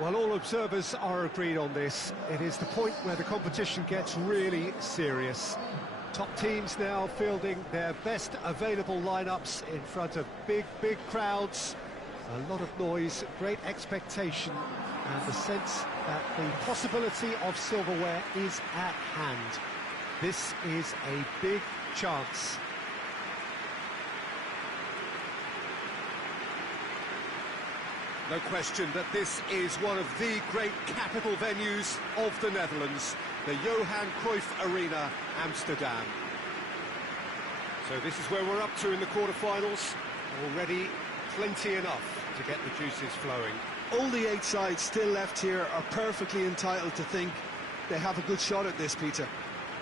Well, all observers are agreed on this. It is the point where the competition gets really serious. Top teams now fielding their best available lineups in front of big crowds. A lot of noise, great expectation, and the sense that the possibility of silverware is at hand. This is a big chance. No question that this is one of the great capital venues of the Netherlands, the Johan Cruyff Arena, Amsterdam. So this is where we're up to in the quarterfinals. Already plenty enough to get the juices flowing. All the 8 sides still left here are perfectly entitled to think they have a good shot at this, Peter.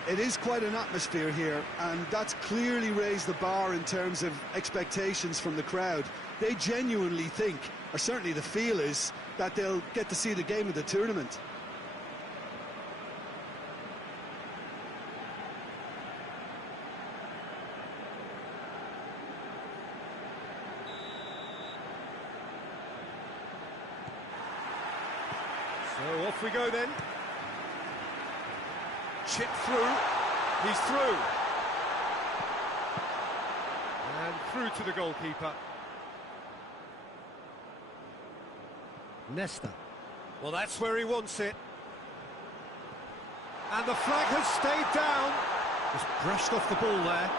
It is quite an atmosphere here, and that's clearly raised the bar in terms of expectations from the crowd. They genuinely think, or certainly the feel is, that they'll get to see the game of the tournament. So off we go then. Chip through, he's through. And through to the goalkeeper. Nesta. Well, that's where he wants it. And the flag has stayed down. Just brushed off the ball there.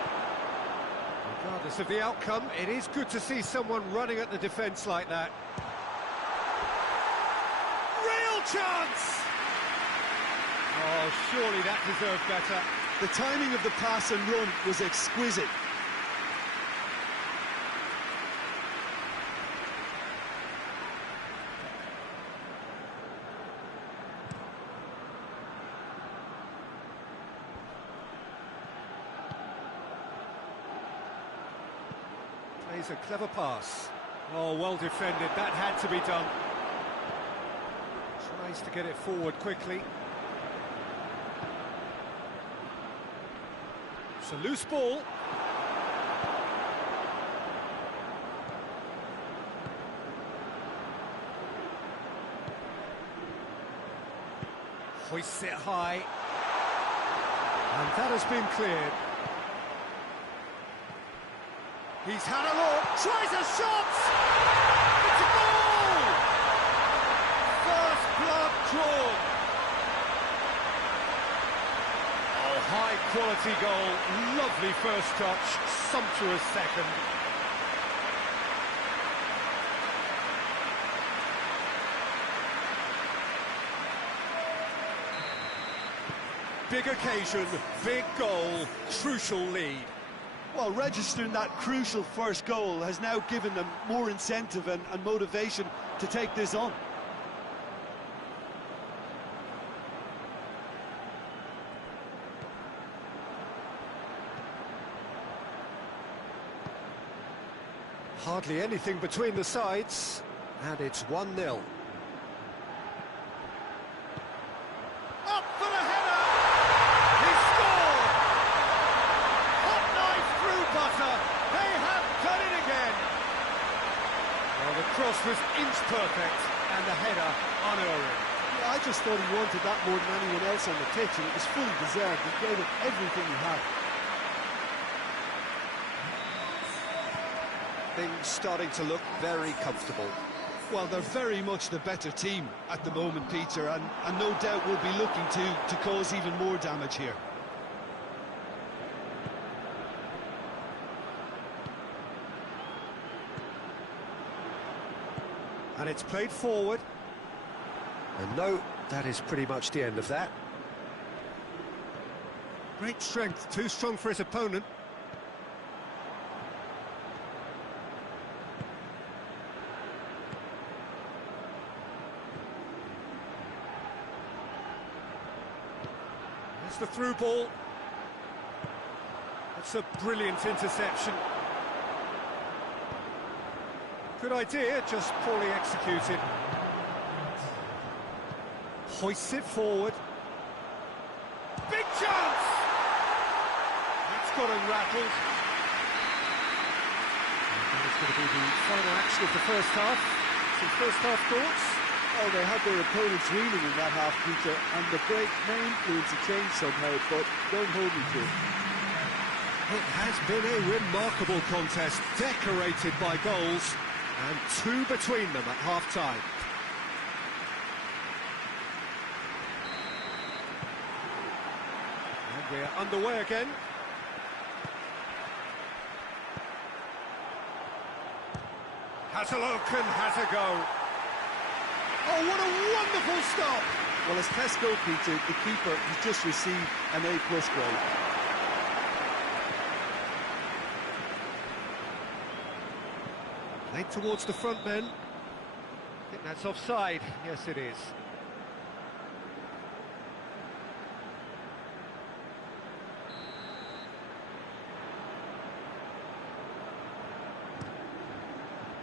Regardless of the outcome, it is good to see someone running at the defence like that. Real chance! Oh, surely that deserved better. The timing of the pass and run was exquisite. Plays a clever pass. Oh, well defended. That had to be done. Tries to get it forward quickly. It's a loose ball. Hoists it high. And that has been cleared. He's had a look, tries a shot! It's a goal! First blood drawn. Oh, high quality goal, lovely first touch, sumptuous second. Big occasion, big goal, crucial lead. Well, registering that crucial first goal has now given them more incentive and motivation to take this on. Hardly anything between the sides, and it's 1-0. Up for the header! He scored! Hot knife through butter. They have done it again. Well, the cross was inch perfect, and the header unerring. Yeah, I just thought he wanted that more than anyone else on the pitch, and it was fully deserved. He gave it everything he had. Things starting to look very comfortable. Well, they're very much the better team at the moment, Peter, and no doubt will be looking to cause even more damage here. And it's played forward. And no, that is pretty much the end of that. Great strength, too strong for his opponent. There's the through ball. That's a brilliant interception. Good idea, just poorly executed. Hoists it forward. Big chance! That's got him rattled. And that is going to be the final action of the first half. Some first half thoughts? Oh, they had their opponents reeling in that half, Peter, and the break may influence a change somehow, but don't hold me to it. It has been a remarkable contest, decorated by goals, and two between them at half-time. And we're underway again. Hazeloken has a go. Oh, what a wonderful stop! Well, as tests go, Peter, the keeper has just received an A+ grade. Played towards the front men. I think that's offside. Yes, it is.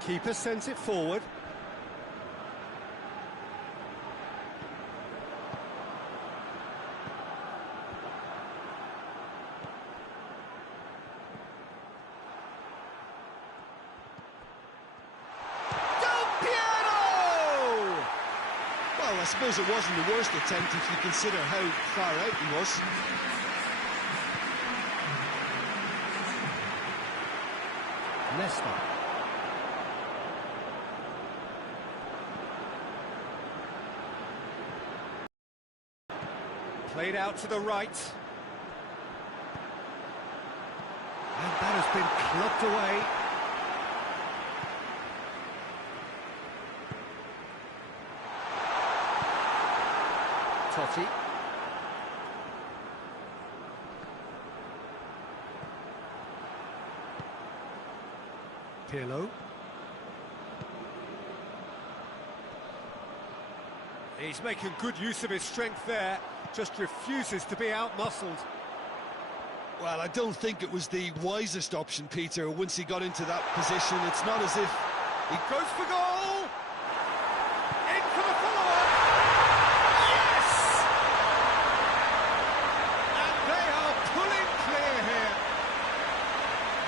Keeper sends it forward. Well, I suppose it wasn't the worst attempt if you consider how far out he was. Leicester. Played out to the right. And that has been clubbed away. Totti. Pirlo. He's making good use of his strength there, just refuses to be out-muscled. Well, I don't think it was the wisest option, Peter, once he got into that position. It's not as if he goes for goal! In for the follow-up! Yes! And they are pulling clear here.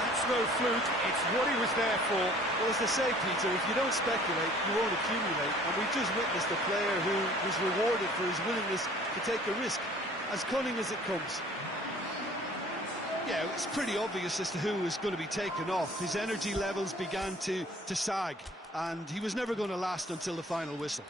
That's no fluke, it's what he was there for. Well, as they say, Peter, if you don't speculate, you won't accumulate. And we've just witnessed a player who was rewarded for his willingness to take a risk, as cunning as it comes. Yeah, it's pretty obvious as to who was going to be taken off. His energy levels began to sag, and he was never going to last until the final whistle.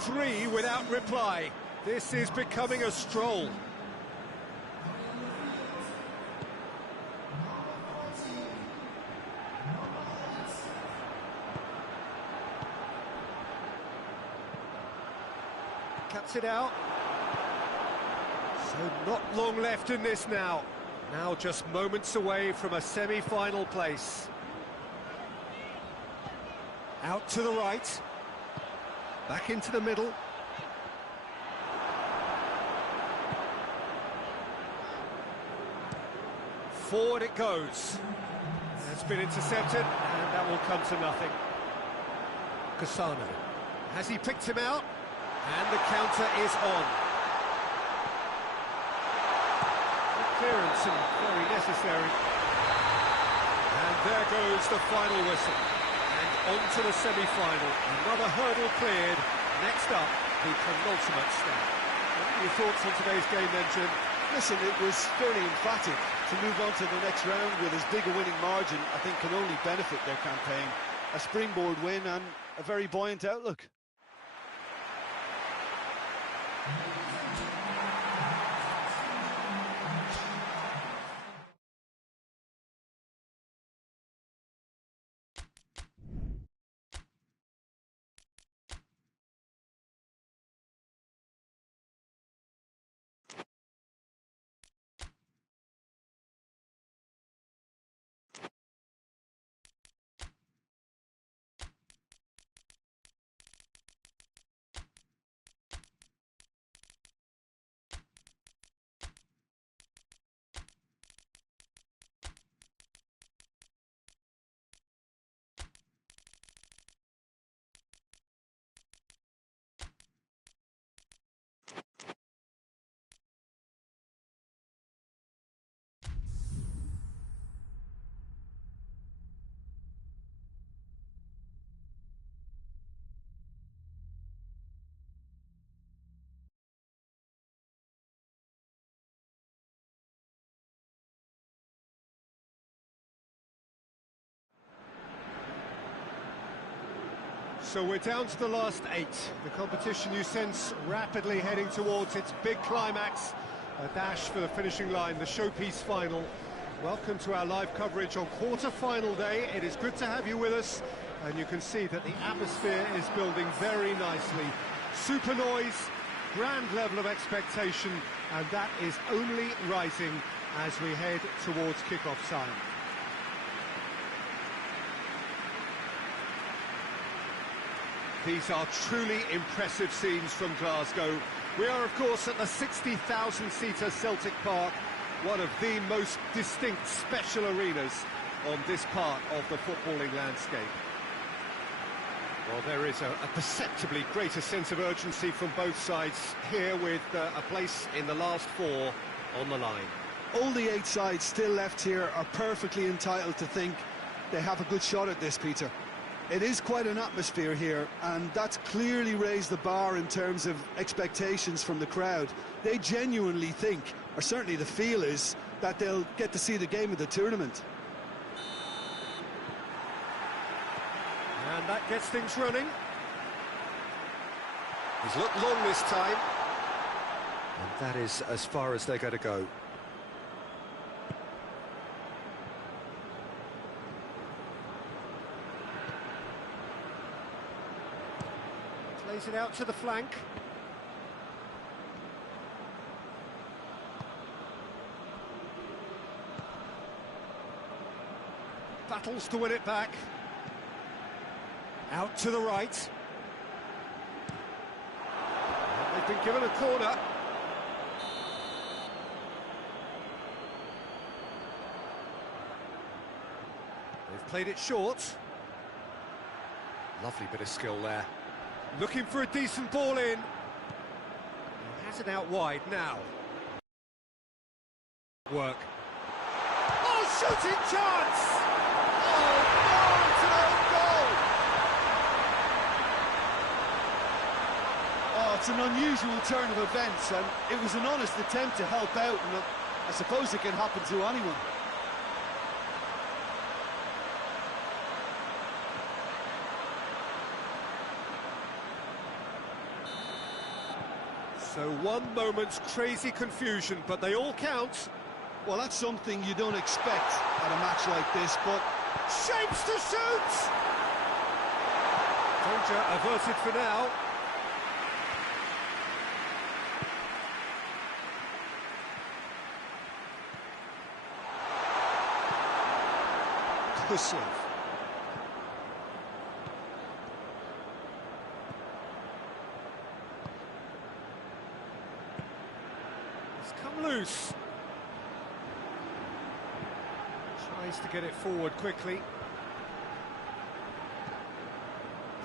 Three without reply. This is becoming a stroll. Cuts it out. So not long left in this now. Now just moments away from a semi-final place. Out to the right. Back into the middle. Forward it goes. That's been intercepted, and that will come to nothing. Cassano. Has he picked him out? And the counter is on. Good clearance and very necessary. And there goes the final whistle. And on to the semi-final. Another hurdle cleared. Next up, the penultimate stand. What are your thoughts on today's game then, Jim? Listen, it was fairly emphatic. To move on to the next round with as big a winning margin, I think can only benefit their campaign. A springboard win and a very buoyant outlook. So we're down to the last 8. The competition, you sense, rapidly heading towards its big climax. A dash for the finishing line, the showpiece final. Welcome to our live coverage on quarter-final day. It is good to have you with us, and you can see that the atmosphere is building very nicely. Super noise, grand level of expectation, and that is only rising as we head towards kick-off time. These are truly impressive scenes from Glasgow. We are, of course, at the 60,000-seater Celtic Park, one of the most distinct special arenas on this part of the footballing landscape. Well, there is a perceptibly greater sense of urgency from both sides here, with a place in the last 4 on the line. All the 8 sides still left here are perfectly entitled to think they have a good shot at this, Peter. It is quite an atmosphere here, and that's clearly raised the bar in terms of expectations from the crowd. They genuinely think, or certainly the feel is, that they'll get to see the game of the tournament. And that gets things running. He's looked long this time. And that is as far as they're going to go. Plays it out to the flank. Battles to win it back. Out to the right. They've been given a corner. They've played it short. Lovely bit of skill there. Looking for a decent ball in. He has it out wide now. Work. Oh, shooting chance! Oh, no, it's an own goal! Oh, it's an unusual turn of events, and it was an honest attempt to help out, and I suppose it can happen to anyone. So one moment's crazy confusion, but they all count. Well, that's something you don't expect at a match like this, but... Shapes to shoot! Danger averted for now. Kuslev. Come loose. Tries to get it forward quickly.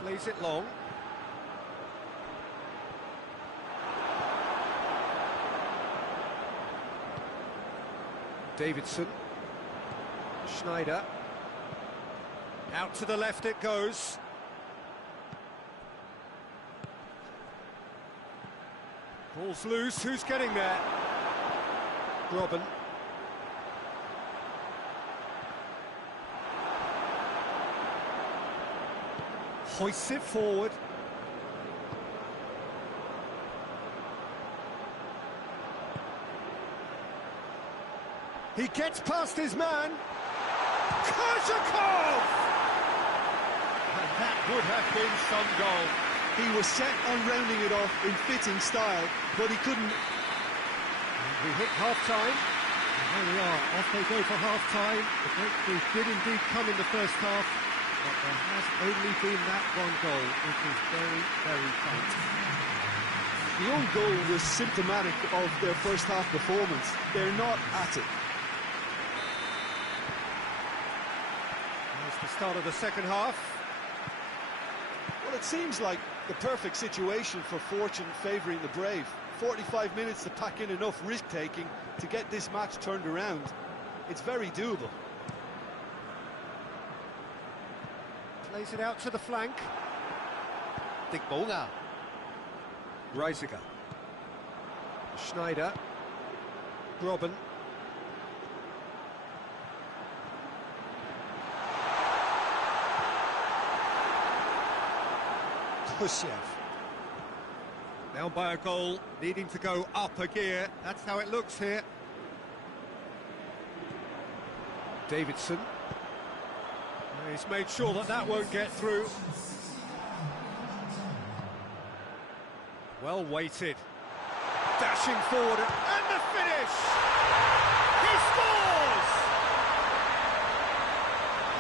Plays it long. Davidson. Schneider. Out to the left it goes. Ball's loose. Who's getting there? Robin. Hoists it forward. He gets past his man. Kozhikov! And that would have been some goal. He was set on rounding it off in fitting style, but he couldn't. We hit half-time, and there we are, off they go for half-time. The breakthrough did indeed come in the first half, but there has only been that one goal, which is very, very tight. The own goal was symptomatic of their first half performance. They're not at it. There's the start of the second half. Well, it seems like the perfect situation for fortune favouring the brave. 45 minutes to pack in enough risk-taking to get this match turned around. It's very doable. Plays it out to the flank. Digbonga. Reisiger. Schneider. Robin. Down by a goal, needing to go up a gear. That's how it looks here. Davidson. He's made sure that that won't get through. Well weighted. Dashing forward, and the finish! He scores!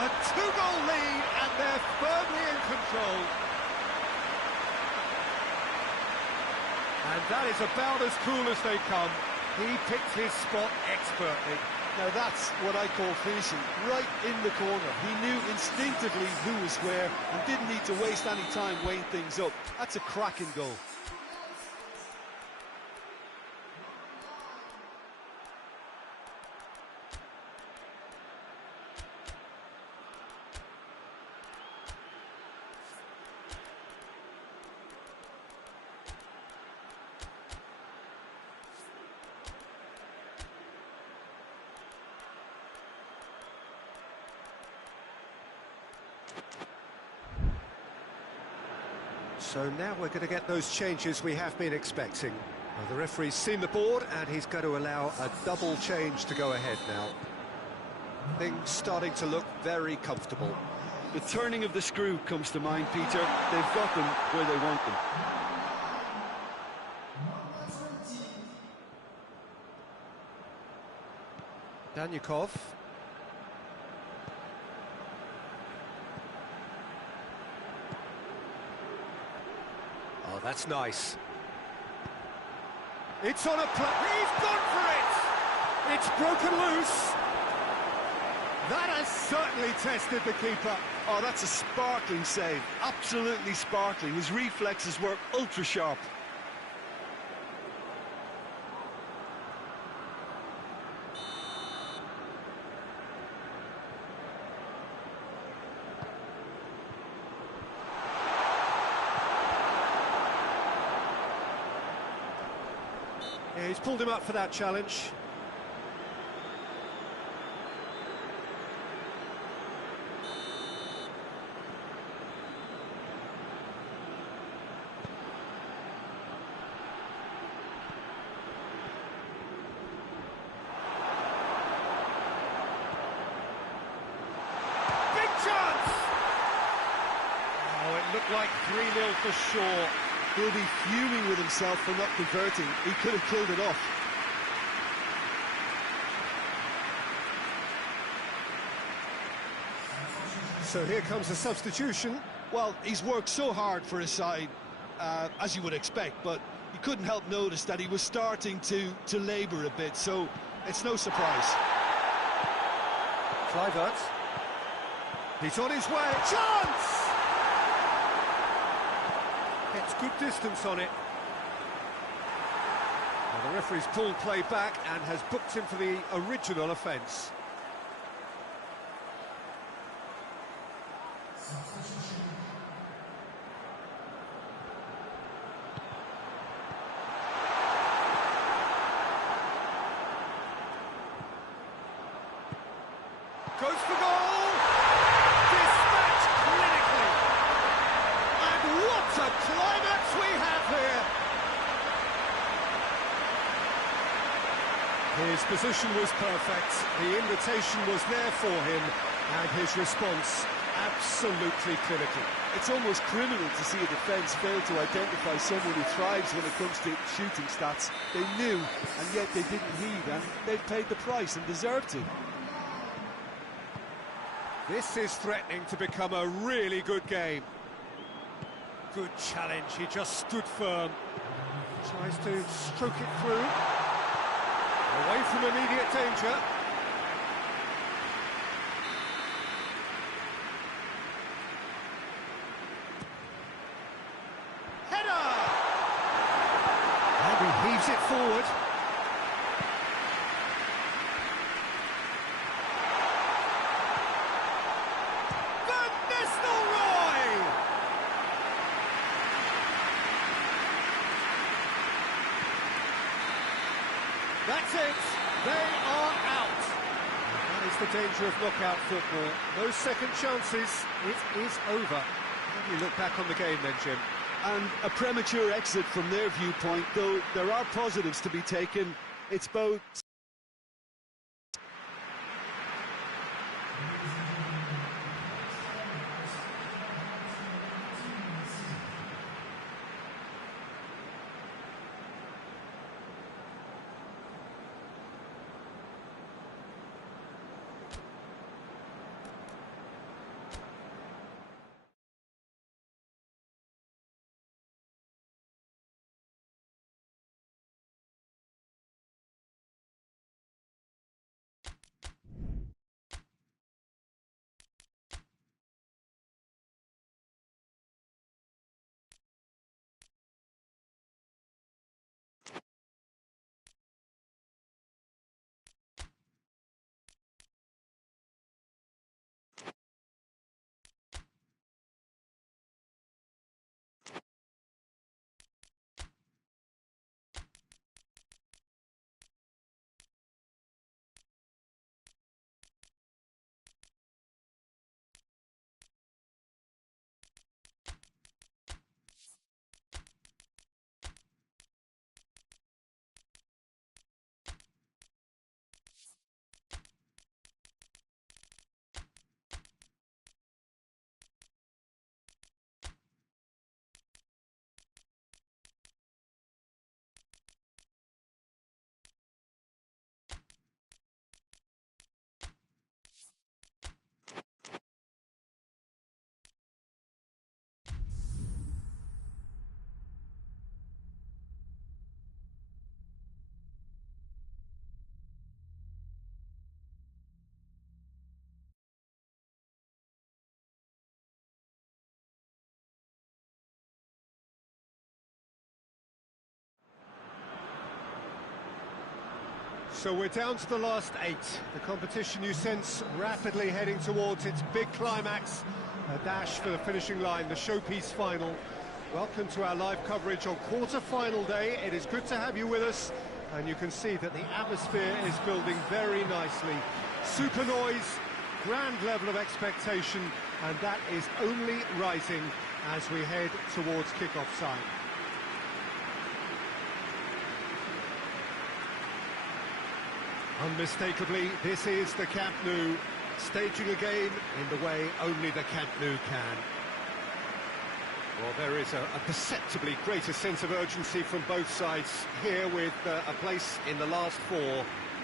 A two-goal lead, and they're firmly in control. And that is about as cool as they come. He picked his spot expertly. Now that's what I call finishing, right in the corner. He knew instinctively who was where and didn't need to waste any time weighing things up. That's a cracking goal. So now we're going to get those changes we have been expecting. Well, the referee's seen the board and he's going to allow a double change to go ahead now. Things starting to look very comfortable. The turning of the screw comes to mind, Peter. They've got them where they want them. Danyukov. Oh, that's nice. It's on a he's gone for it! It's broken loose. That has certainly tested the keeper. Oh, that's a sparkling save. Absolutely sparkling. His reflexes were ultra sharp. Yeah, he's pulled him up for that challenge. Big chance! Oh, it looked like 3-0 for sure. He'll be fuming with himself for not converting. He could have killed it off. So here comes a substitution. Well, he's worked so hard for his side, as you would expect, but you couldn't help notice that he was starting to labour a bit, so it's no surprise. Kluivert. He's on his way. Chance! Gets good distance on it. Well, the referee's pulled play back and has booked him for the original offence. Goes for goal! Dispatched clinically! And what a climax we have here! His position was perfect, the invitation was there for him, and his response absolutely clinical. It's almost criminal to see a defence fail to identify someone who thrives when it comes to shooting stats. They knew, and yet they didn't heed, and they've paid the price and deserved to. This is threatening to become a really good game. Good challenge, he just stood firm. Tries to stroke it through. Away from immediate danger. Header! And he heaves it forward. That's it, they are out. That is the danger of knockout football. No second chances, it is over. How do you look back on the game then, Jim? And a premature exit from their viewpoint, though there are positives to be taken. It's both. So we're down to the last 8. The competition, you sense, rapidly heading towards its big climax. A dash for the finishing line, the showpiece final. Welcome to our live coverage on quarter-final day. It is good to have you with us, and you can see that the atmosphere is building very nicely. Super noise, grand level of expectation, and that is only rising as we head towards kick-off time. Unmistakably, this is the Camp Nou, staging a game in the way only the Camp Nou can. Well, there is a perceptibly greater sense of urgency from both sides here, with a place in the last 4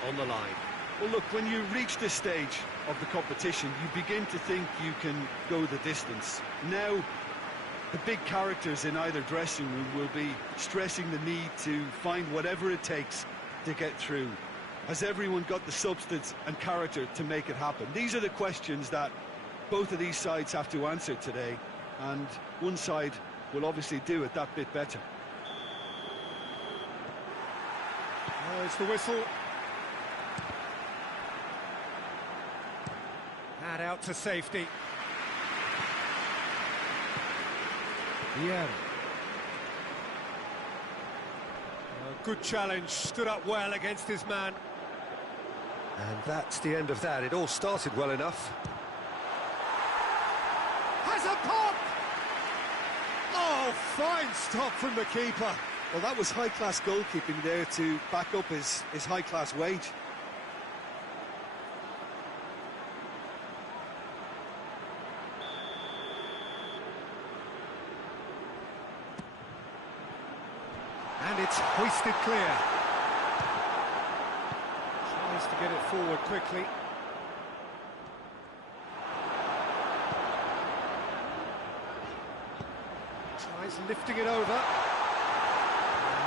on the line. Well, look, when you reach this stage of the competition, you begin to think you can go the distance. Now, the big characters in either dressing room will be stressing the need to find whatever it takes to get through. Has everyone got the substance and character to make it happen? These are the questions that both of these sides have to answer today, and one side will obviously do it that bit better. There's the whistle. And out to safety. Yeah. Good challenge, stood up well against his man. And that's the end of that. It all started well enough. Has a pop! Oh, fine stop from the keeper. Well, that was high-class goalkeeping there to back up his high-class wage. And it's hoisted clear. Tries to get it forward quickly. Tries lifting it over.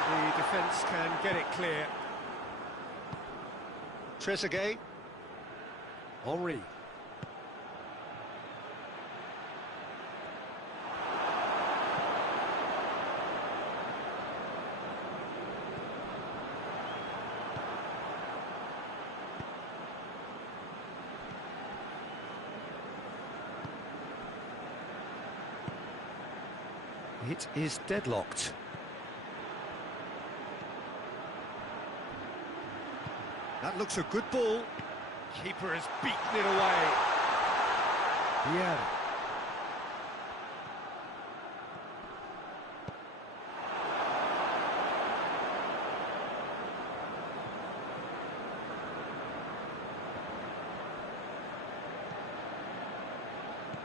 And the defence can get it clear. Trezeguet. Henry. It is deadlocked. That looks a good ball. Keeper has beaten it away. Yeah.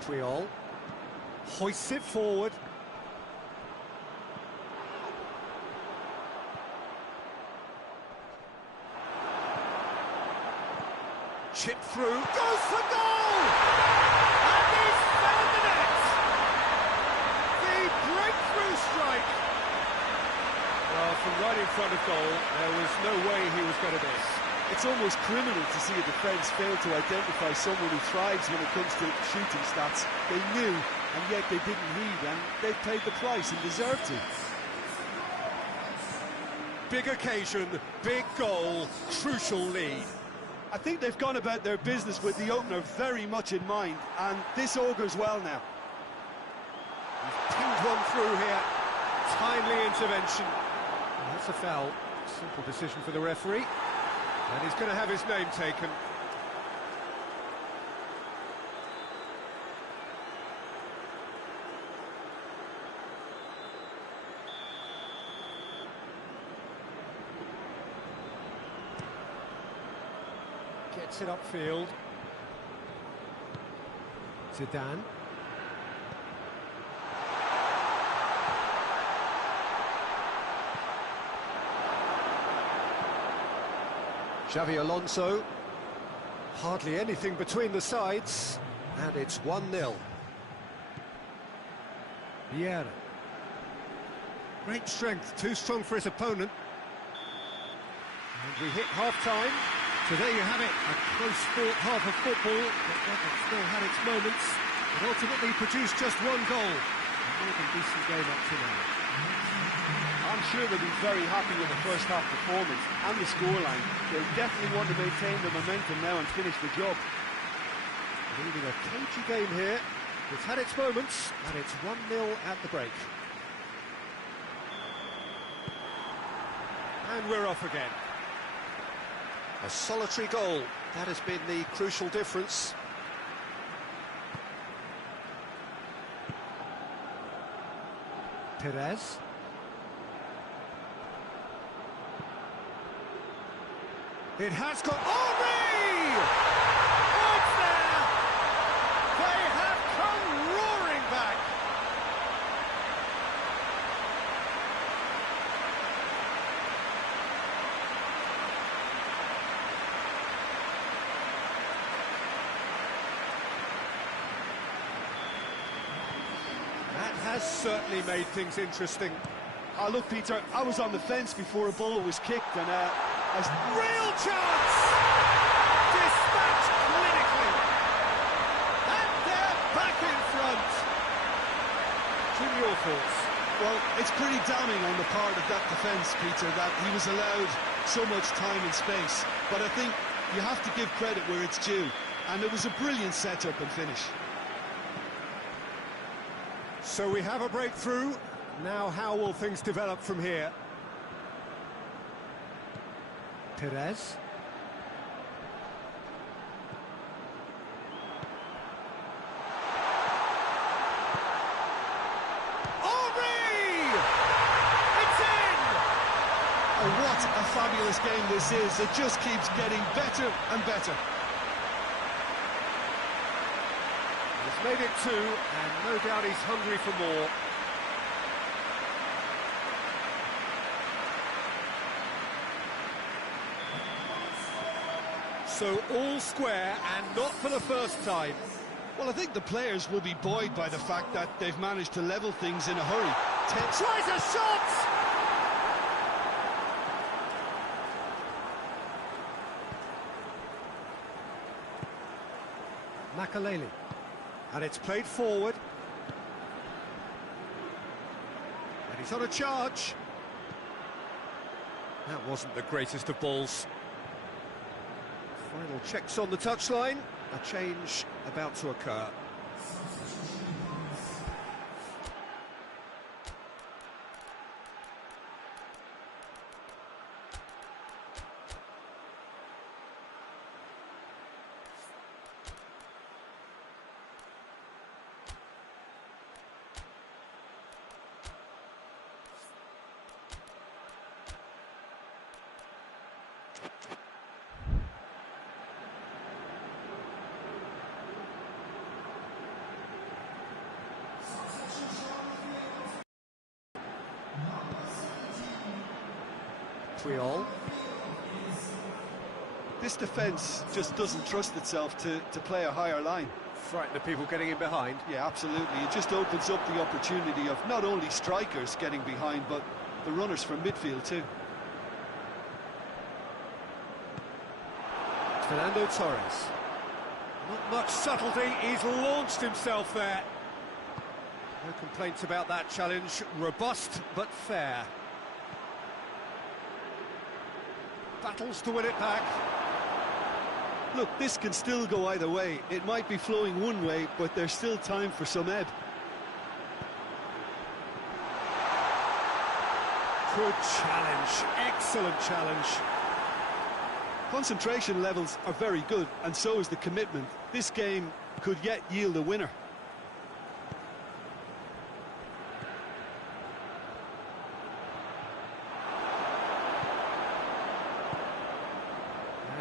Montreal. Hoists it forward. Chip through, goes for goal! And he's found the net! The breakthrough strike! Well, from right in front of goal, there was no way he was going to miss. It's almost criminal to see a defence fail to identify someone who thrives when it comes to shooting stats. They knew, and yet they didn't heed, and they paid the price and deserved to. Big occasion, big goal, crucial lead. I think they've gone about their business with the opener very much in mind, and this augurs well now. He's pinged one through here. Timely intervention. That's a foul. Simple decision for the referee. And he's going to have his name taken. Gets it upfield. Zidane. Xavi Alonso. Hardly anything between the sides, and it's 1-0. Vieira. Great strength, too strong for his opponent. And we hit half-time. So there you have it, a close-fought half of football, but one that still had its moments, but ultimately produced just one goal. A more than decent game up to now. I'm sure they'll be very happy with the first half performance and the scoreline. They'll definitely want to maintain the momentum now and finish the job. Leading a cagey game here. It's had its moments, and it's 1-0 at the break. And we're off again. A solitary goal, that has been the crucial difference. Perez. It has got... Henry! Oh, it's there! They have come roaring back! That has certainly made things interesting. Oh, look, Peter, I was on the fence before a ball was kicked, and real chance! Dispatched clinically! And they're back in front! Jim, your thoughts? Well, it's pretty damning on the part of that defence, Peter, that he was allowed so much time and space. But I think you have to give credit where it's due, and it was a brilliant setup and finish. So we have a breakthrough. Now how will things develop from here? Perez. Henry! It's in! Oh, what a fabulous game this is. It just keeps getting better and better. He's made it 2, and no doubt he's hungry for more. So all square, and not for the first time. Well, I think the players will be buoyed by the fact that they've managed to level things in a hurry. Tries a shot! Makaleli. And it's played forward. And he's on a charge. That wasn't the greatest of balls. Final checks on the touchline. A change about to occur. Montreal. This defence just doesn't trust itself to play a higher line. Frighten the people getting in behind. Yeah, absolutely. It just opens up the opportunity of not only strikers getting behind, but the runners from midfield too. Fernando Torres. Not much subtlety, he's launched himself there. No complaints about that challenge. Robust, but fair. Battles to win it back. Look, this can still go either way. It might be flowing one way, but there's still time for some ebb. Good challenge, excellent challenge. Concentration levels are very good, and so is the commitment. This game could yet yield a winner.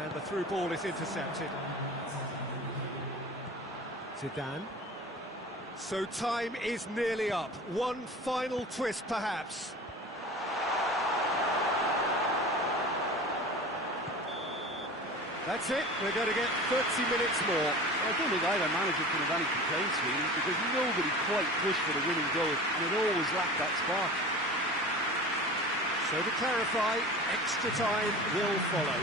And the through ball is intercepted. Zidane. So time is nearly up. One final twist, perhaps. That's it, we're going to get 30 minutes more. I don't think either manager could have any complaints, really, because nobody quite pushed for the winning goal, and it always lacked that spark. So to clarify, extra time will follow.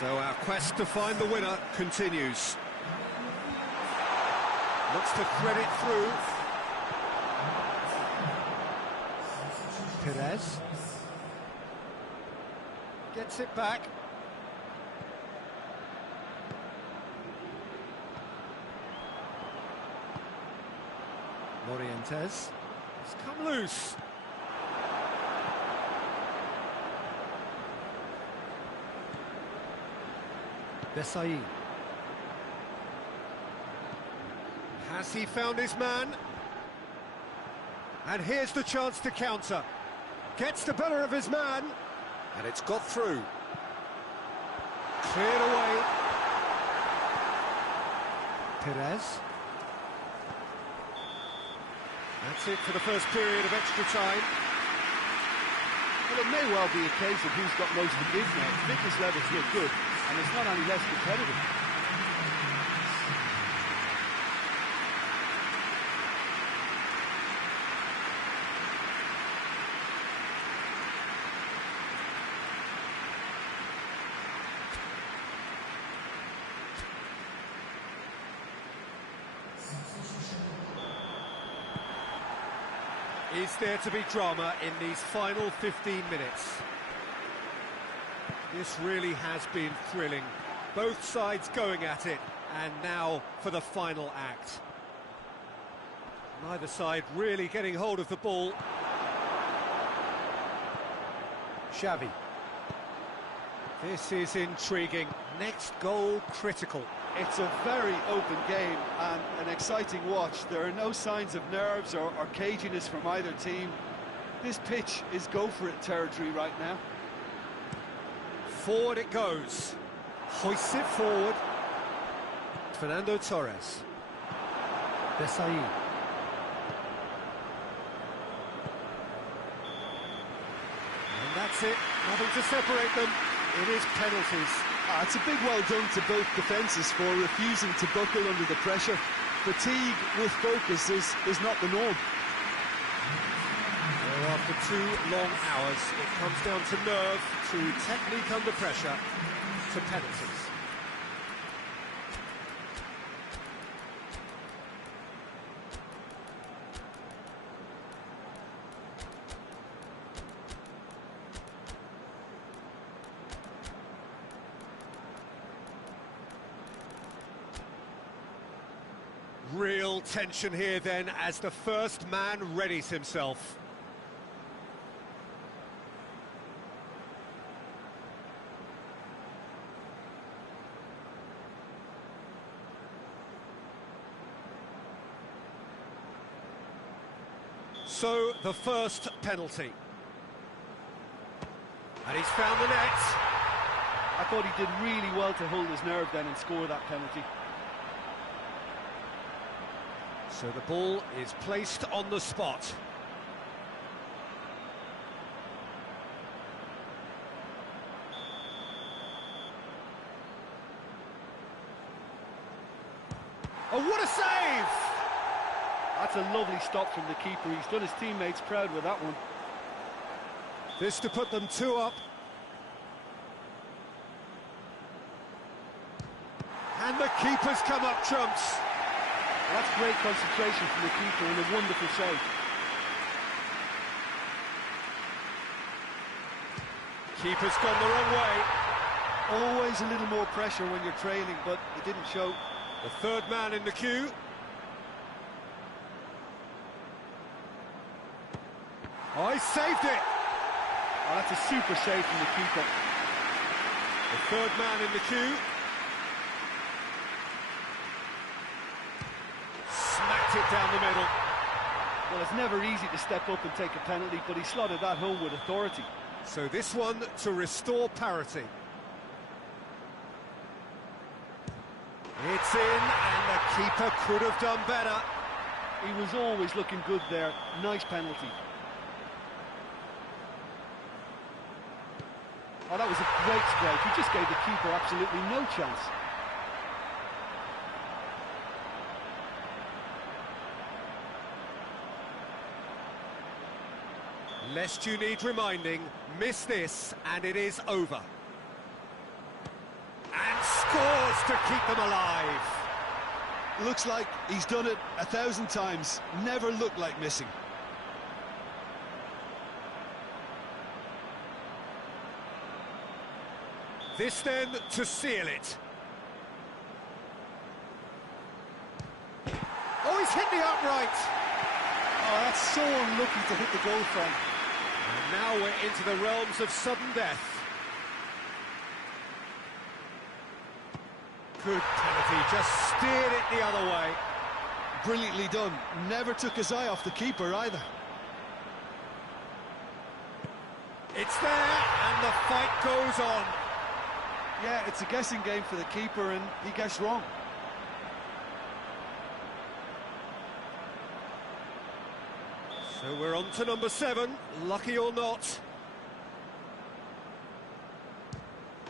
So our quest to find the winner continues. Looks to thread it through. Perez. Gets it back. Morientes. It's come loose. Desai. Has he found his man? And here's the chance to counter. Gets the better of his man. And it's got through. Cleared away. Perez. That's it for the first period of extra time. Well, it may well be a case of who's got most to give now. Fitness levels look good, and it's not any less competitive. Is there to be drama in these final 15 minutes? This really has been thrilling. Both sides going at it, and now for the final act. Neither side really getting hold of the ball. Xavi. This is intriguing. Next goal critical. It's a very open game and an exciting watch. There are no signs of nerves or caginess from either team. This pitch is go-for-it territory right now. Forward it goes. Hoists it forward. Fernando Torres. Desai. And that's it. Nothing to separate them. It is penalties. It's a big well done to both defences for refusing to buckle under the pressure. Fatigue with focus is not the norm. Well, after 2 long hours, it comes down to nerve, to technique under pressure, to penalties. Real tension here then as the first man readies himself. So, the first penalty. And he's found the net. I thought he did really well to hold his nerve then and score that penalty. So the ball is placed on the spot. Oh, what a save! That's a lovely stop from the keeper. He's done his teammates proud with that one. This to put them 2 up. And the keeper's come up trumps. That's great concentration from the keeper and a wonderful save. Keeper's gone the wrong way. Always a little more pressure when you're trailing, but it didn't show. The third man in the queue. Oh, he saved it. Oh, that's a super save from the keeper. The third man in the queue. Smacked it down the middle. Well, it's never easy to step up and take a penalty, but he slotted that home with authority. So this one to restore parity. It's in, and the keeper could have done better. He was always looking good there. Nice penalty. Oh, that was a great strike. He just gave the keeper absolutely no chance. Lest you need reminding, miss this, and it is over. And scores to keep them alive. Looks like he's done it 1,000 times. Never looked like missing. This then to seal it. Oh, he's hit the upright. Oh, that's so unlucky to hit the goal frame. And now we're into the realms of sudden death. Good penalty, just steered it the other way. Brilliantly done. Never took his eye off the keeper either. It's there, and the fight goes on. Yeah, it's a guessing game for the keeper, and he guessed wrong. So we're on to number 7, lucky or not.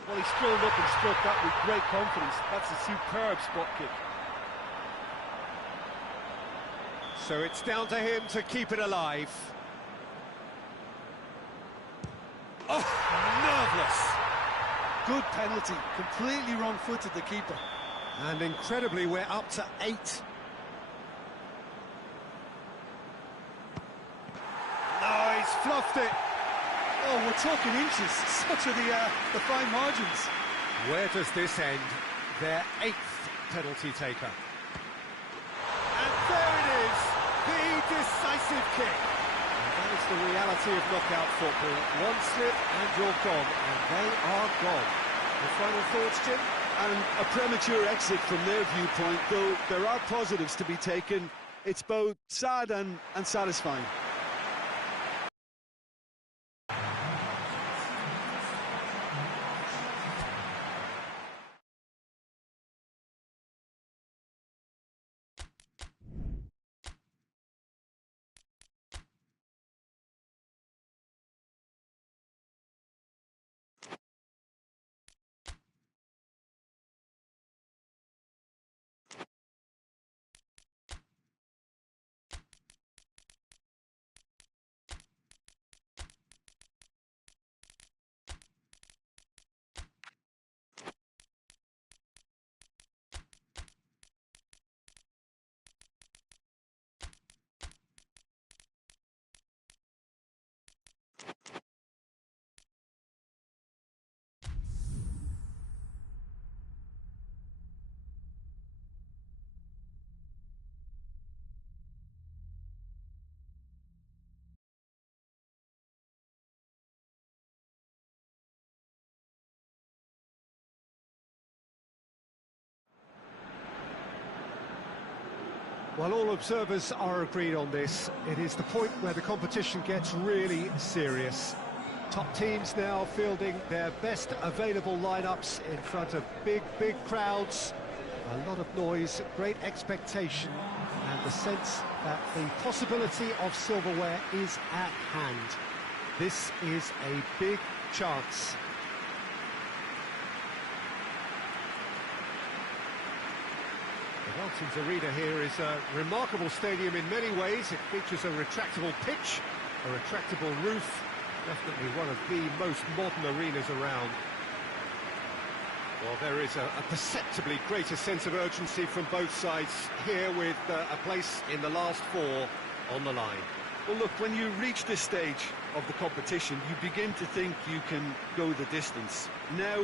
Well, he strolled up and struck that with great confidence. That's a superb spot kick. So it's down to him to keep it alive. Oh, nerveless. Good penalty, completely wrong-footed the keeper. And incredibly, we're up to 8. No, he's fluffed it. Oh, we're talking inches. Such are the fine margins. Where does this end? Their 8th penalty taker. And there it is, the decisive kick. And that is the reality of knockout football. One slip and you're gone, and they are gone. The final thoughts, Jim? And a premature exit from their viewpoint, though there are positives to be taken. It's both sad and satisfying. Well, all observers are agreed on this. It is the point where the competition gets really serious. Top teams now fielding their best available lineups in front of big crowds. A lot of noise, great expectation, and the sense that the possibility of silverware is at hand. This is a big chance. The Welton's Arena here is a remarkable stadium in many ways. It features a retractable pitch, a retractable roof, definitely one of the most modern arenas around. Well, there is a perceptibly greater sense of urgency from both sides here, with a place in the last four on the line. Well, look, when you reach this stage of the competition, you begin to think you can go the distance. Now,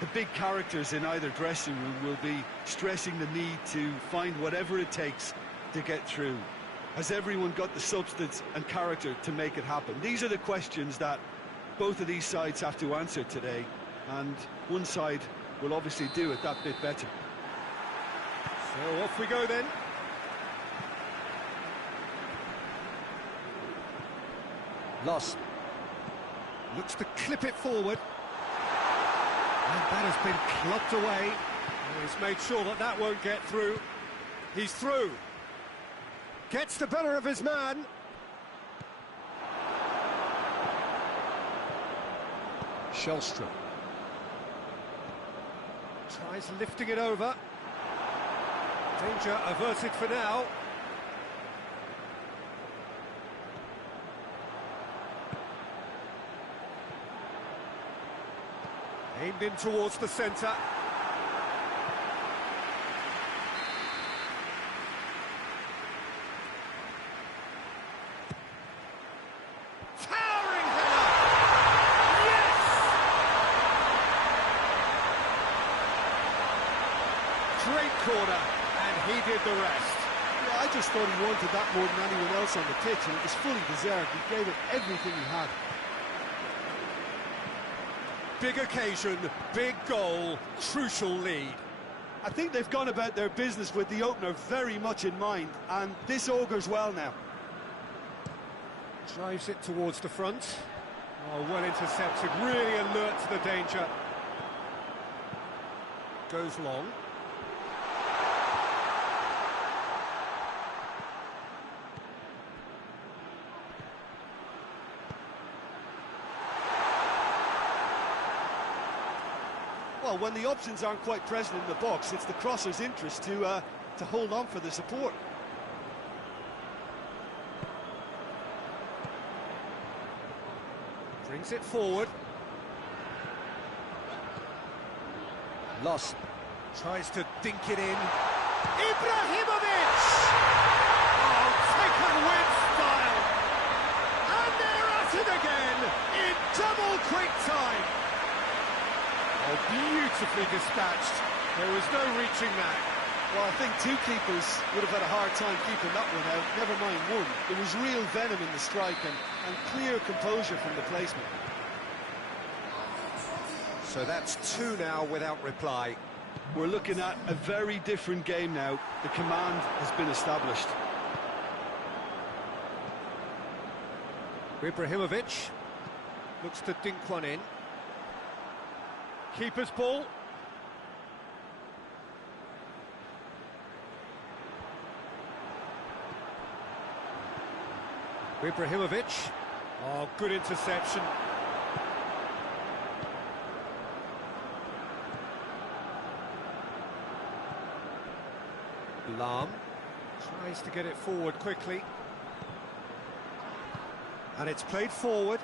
the big characters in either dressing room will be stressing the need to find whatever it takes to get through. Has everyone got the substance and character to make it happen? These are the questions that both of these sides have to answer today, and one side will obviously do it that bit better. So off we go then. Lost. Looks to clip it forward. And that has been clubbed away. He's made sure that that won't get through. He's through. Gets the better of his man. Shellstrom. Tries lifting it over. Danger averted for now. Aimed in towards the centre. Towering header! Yes! Great corner, and he did the rest. Yeah, I just thought he wanted that more than anyone else on the pitch, and it was fully deserved. He gave it everything he had. Big occasion, big goal, crucial lead. I think they've gone about their business with the opener very much in mind, and this augurs well now. Drives it towards the front. Oh, well intercepted, really alert to the danger. Goes long. Well, when the options aren't quite present in the box, it's the crosser's interest to hold on for the support. Brings it forward. Lost. Tries to dink it in. Ibrahimovic! Oh, taken with style! And they're at it again in double quick time. Oh, beautifully dispatched. There was no reaching that. Well, I think two keepers would have had a hard time keeping that one out, never mind one. There was real venom in the strike and clear composure from the placement. So that's two now without reply. We're looking at a very different game now. The command has been established. Ibrahimovic looks to dink one in. Keeper's ball. Ibrahimovic. Oh, good interception. Lam tries to get it forward quickly. And it's played forward.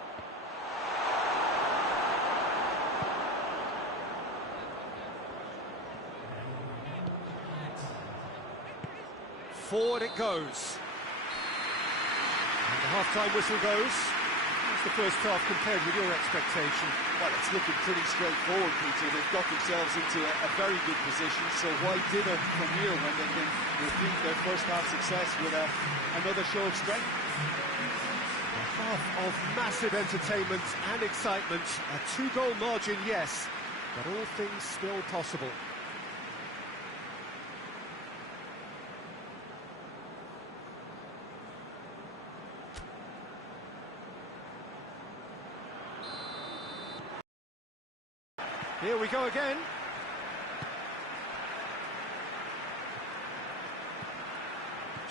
Forward it goes. And the half-time whistle goes. How's the first half compared with your expectation? Well, it's looking pretty straightforward, Peter. They've got themselves into a very good position, so why dither from here when they can repeat their first half success with another show of strength? A half of massive entertainment and excitement. A two-goal margin, yes, but all things still possible. Here we go again.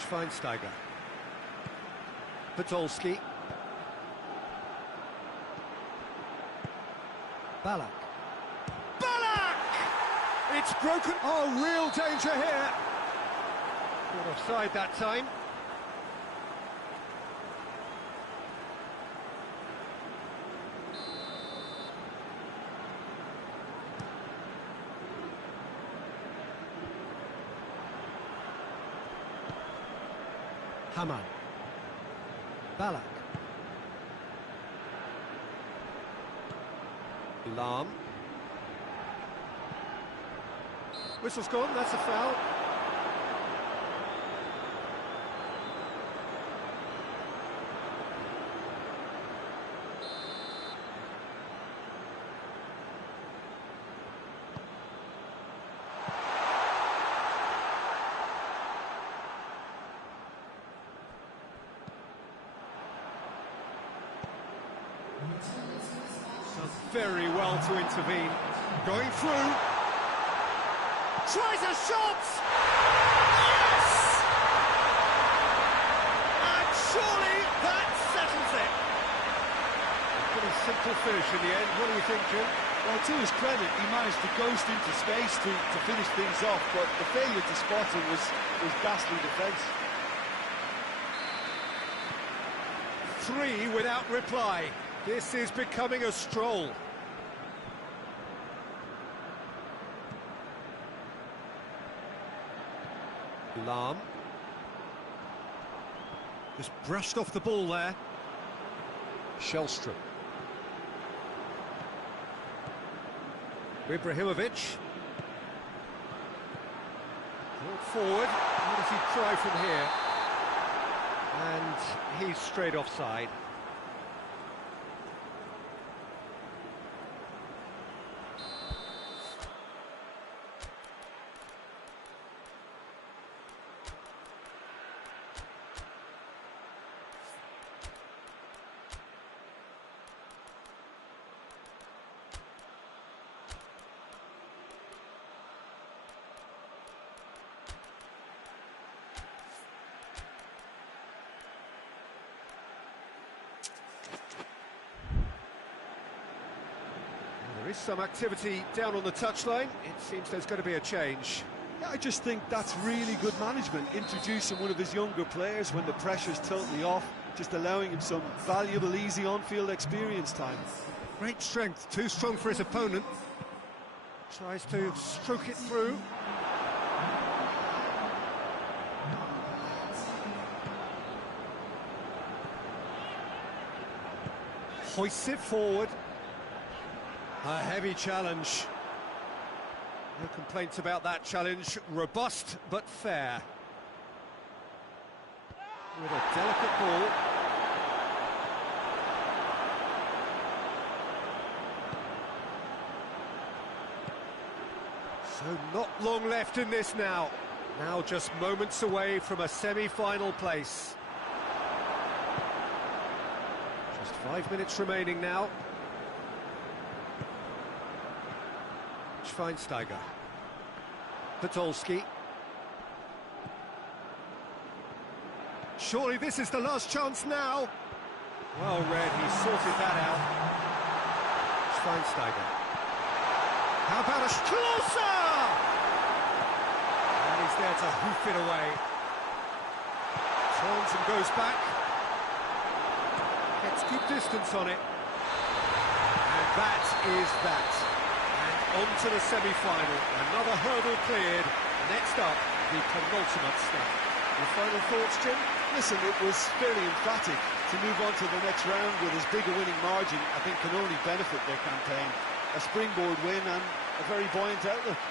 Schweinsteiger. Podolski. Ballack. Ballack! It's broken. Oh, real danger here. Not offside that time. Hamann. Ballack. Lahm. Whistle's gone, that's a foul. Does very well to intervene. Going through. Tries a shot! Yes! And surely that settles it. A pretty simple finish in the end. What do you think, Jim? Well, to his credit, he managed to ghost into space to finish things off, but the failure to spot him was ghastly defence. 3 without reply. This is becoming a stroll. Lahm. Just brushed off the ball there. Shellstrom. Ibrahimovic. Brought forward. What does he try from here? And he's straight offside. There is some activity down on the touchline. It seems there's going to be a change. Yeah, I just think that's really good management, introducing one of his younger players when the pressure's totally off, just allowing him some valuable, easy on-field experience time. Great strength, too strong for his opponent. Tries to stroke it through. Hoists it forward. A heavy challenge. No complaints about that challenge. Robust but fair. With a delicate ball. So not long left in this now. Now just moments away from a semi-final place. Just 5 minutes remaining now. Schweinsteiger. Podolski. Surely this is the last chance now. Well read, he sorted that out. Schweinsteiger. How about a Klose? And he's there to hoof it away. Turns and goes back. Gets good distance on it. And that is that. On to the semi-final, another hurdle cleared. Next up, the penultimate step. Your final thoughts, Jim? Listen, it was fairly emphatic. To move on to the next round with as big a winning margin, I think can only benefit their campaign. A springboard win and a very buoyant outlook.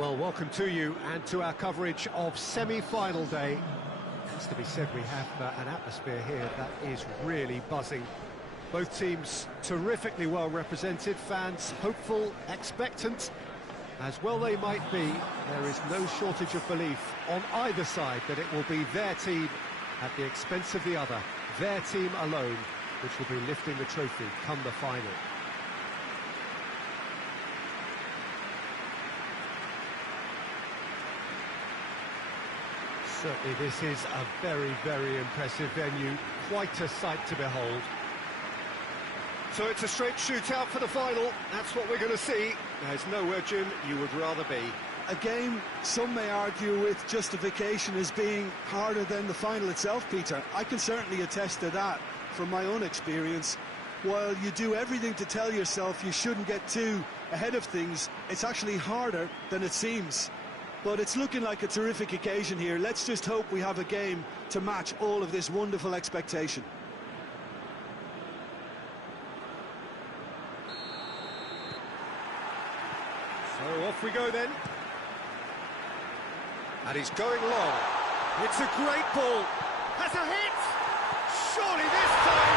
Well, welcome to you and to our coverage of semi-final day. It has to be said, we have an atmosphere here that is really buzzing. Both teams terrifically well represented, fans hopeful, expectant. As well they might be, there is no shortage of belief on either side that it will be their team at the expense of the other, their team alone, which will be lifting the trophy come the final. Certainly this is a very, very impressive venue, quite a sight to behold. So it's a straight shootout for the final, that's what we're going to see. There's nowhere, Jim, you would rather be. A game some may argue with justification as being harder than the final itself, Peter. I can certainly attest to that from my own experience. While you do everything to tell yourself you shouldn't get too ahead of things, it's actually harder than it seems. But it's looking like a terrific occasion here. Let's just hope we have a game to match all of this wonderful expectation. So off we go then. And he's going long. It's a great ball. Has a hit! Surely this time,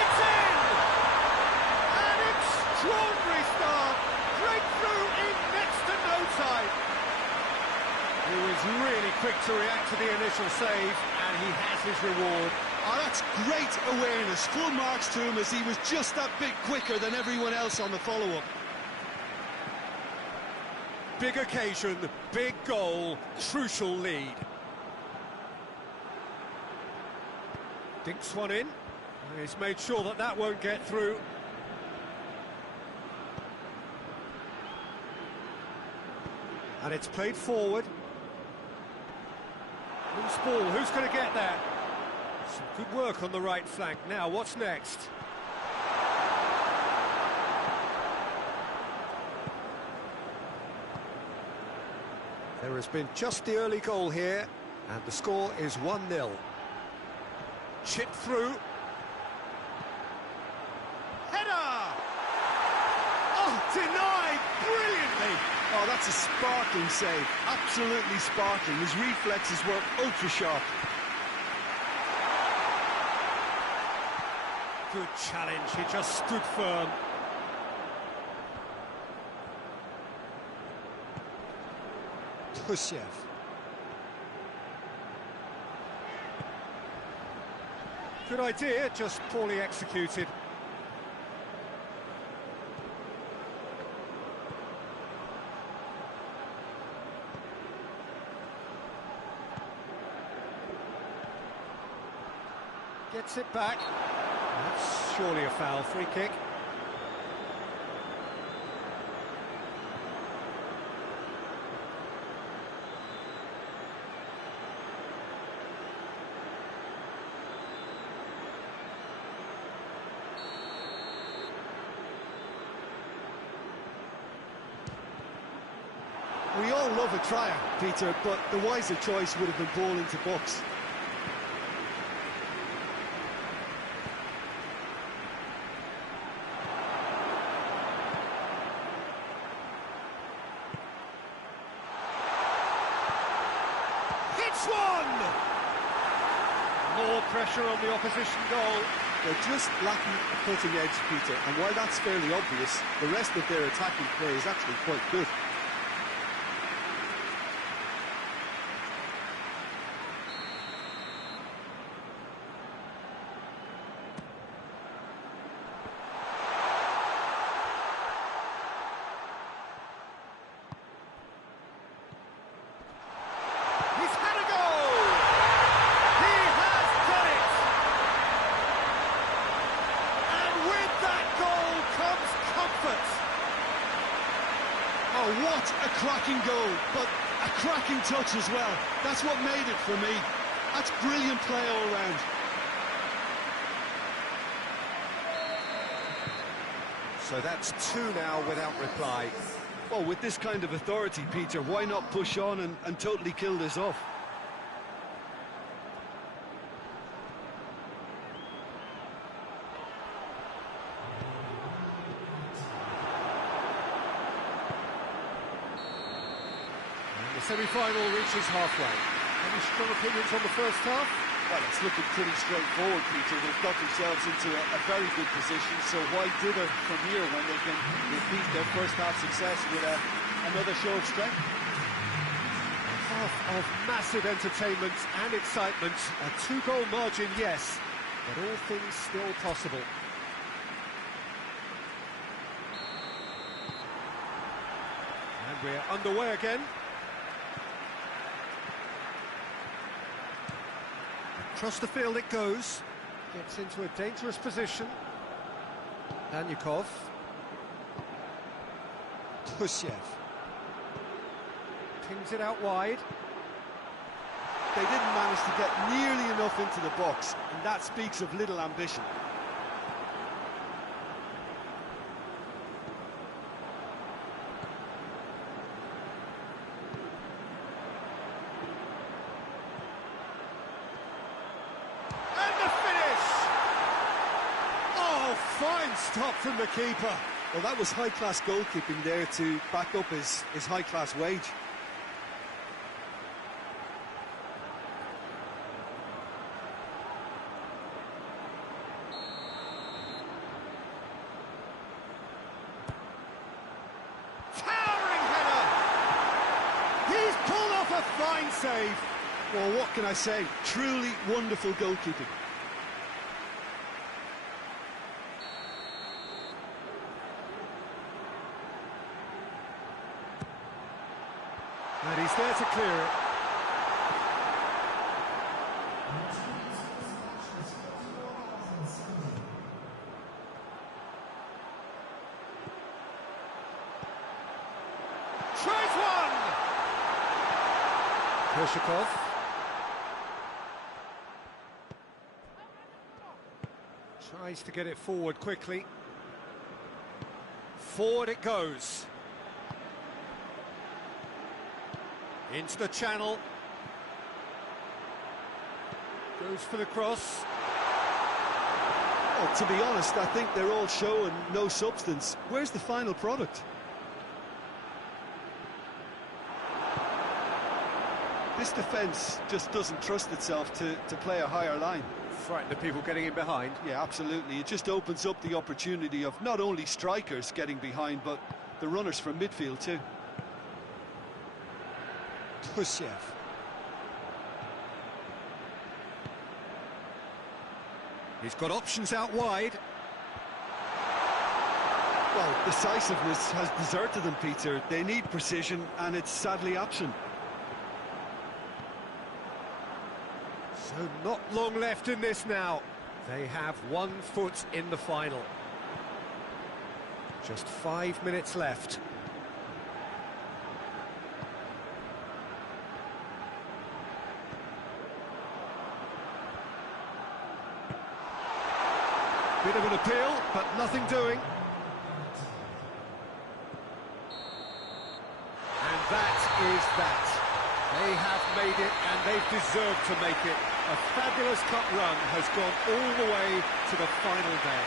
it's in! An extraordinary start. Breakthrough in next to no time. He was really quick to react to the initial save, and he has his reward. Oh, that's great awareness. Full marks to him as he was just that bit quicker than everyone else on the follow-up. Big occasion, big goal, crucial lead. Dinks one in. He's made sure that that won't get through. And it's played forward. Loose ball, who's going to get there? Some good work on the right flank. Now, what's next? There has been just the early goal here, and the score is 1-0. Chip through. Header! Oh, denied brilliantly! Oh, that's a sparkling save. Absolutely sparkling. His reflexes were ultra-sharp. Good challenge, he just stood firm. Pushev. Good idea, just poorly executed. Gets it back. That's surely a foul, free kick. We all love a tryer, Peter, but the wiser choice would have been ball into box. Hits one! More pressure on the opposition goal. They're just lacking a cutting edge, Peter, and while that's fairly obvious, the rest of their attacking play is actually quite good. He's had a goal! He has done it! And with that goal comes comfort. Oh, what a cracking goal, but a cracking touch as well. That's what made it for me. That's brilliant play all round. So that's two now without reply. Well, with this kind of authority, Peter, why not push on and totally kill this off? The semi-final reaches halfway. Any strong opinions on the first half? Well, it's looking pretty straightforward, Peter. They've got themselves into a very good position, so why dither from here when they can repeat their first half success with another show of strength? Half of massive entertainment and excitement. A 2-goal margin, yes, but all things still possible. And we're underway again. Across the field it goes. Gets into a dangerous position. Danyukov. Pusyev. Pings it out wide. They didn't manage to get nearly enough into the box, and that speaks of little ambition. Fine stop from the keeper. Well, that was high-class goalkeeping there to back up his high-class wage. Towering header! He's pulled off a fine save. Well, what can I say? Truly wonderful goalkeeping. And he's there to clear it. Tries one! Koshikov. Tries to get it forward quickly. Forward it goes. Into the channel. Goes for the cross. Well, to be honest, I think they're all show and no substance. Where's the final product? This defence just doesn't trust itself to play a higher line. Frighten the people getting in behind. Yeah, absolutely. It just opens up the opportunity of not only strikers getting behind, but the runners from midfield too. Pusyev. He's got options out wide. Well, decisiveness has deserted them, Peter. They need precision, and it's sadly absent. So not long left in this now. They have 1 foot in the final. Just 5 minutes left. Bit of an appeal, but nothing doing. And that is that. They have made it, and they've deserved to make it. A fabulous cup run has gone all the way to the final day.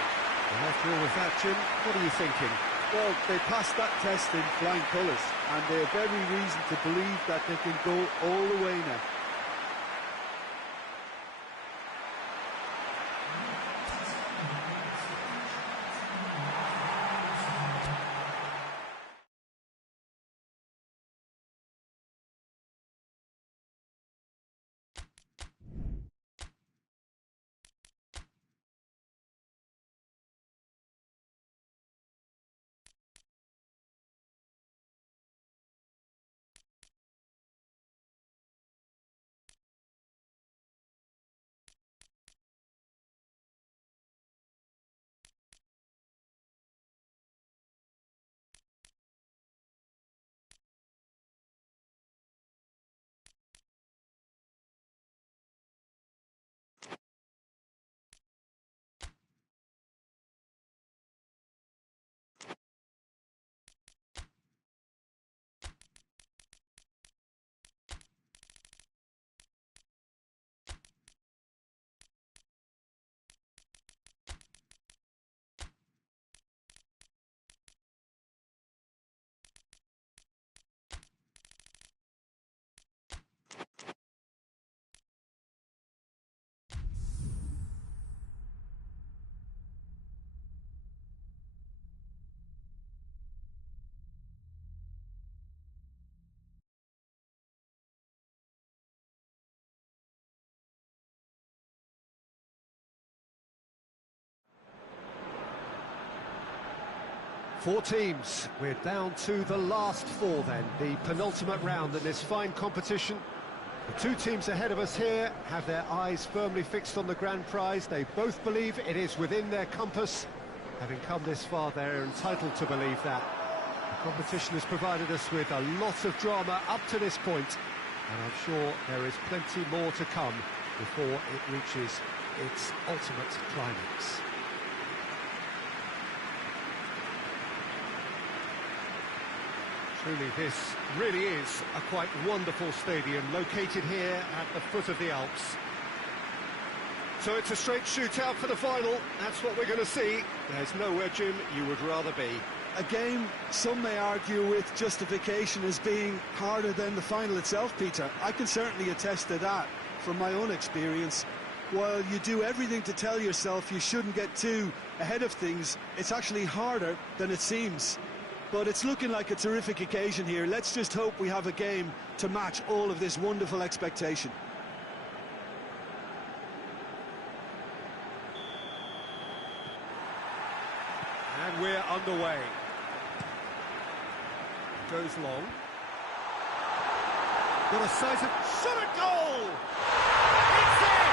And after all of that, Jim, what are you thinking? Well, they passed that test in flying colours, and they have every reason to believe that they can go all the way now. Four teams. We're down to the last four then, the penultimate round in this fine competition. The two teams ahead of us here have their eyes firmly fixed on the grand prize. They both believe it is within their compass. Having come this far, they're entitled to believe that. The competition has provided us with a lot of drama up to this point, and I'm sure there is plenty more to come before it reaches its ultimate climax. Truly, this really is a quite wonderful stadium, located here at the foot of the Alps. So it's a straight shootout for the final. That's what we're going to see. There's nowhere, Jim, you would rather be. A game some may argue with justification as being harder than the final itself, Peter. I can certainly attest to that from my own experience. While you do everything to tell yourself you shouldn't get too ahead of things, it's actually harder than it seems. But it's looking like a terrific occasion here. Let's just hope we have a game to match all of this wonderful expectation. And we're underway. Goes long. What a size of shot at goal! It's in!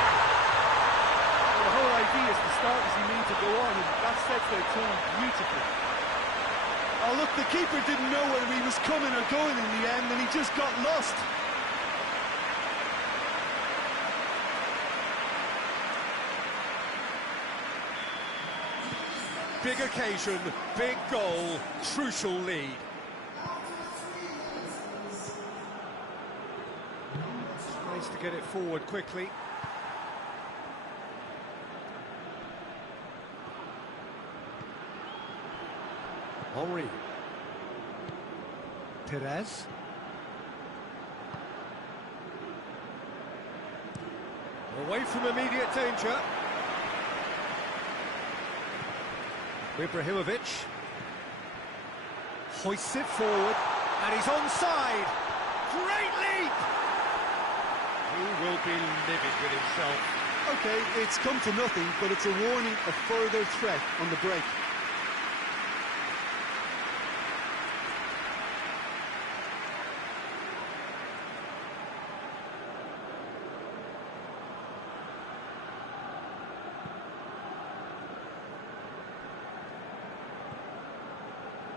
Well, the whole idea is to start as you need to go on, and that sets their tone beautifully. Oh, look, the keeper didn't know whether he was coming or going in the end, and he just got lost. Big occasion, big goal, crucial lead. Nice to get it forward quickly. Henry. Perez. Away from immediate danger. Ibrahimovic. Hoists it forward, and he's onside. Great leap! He will be livid with himself. Okay, it's come to nothing, but it's a warning of further threat on the break.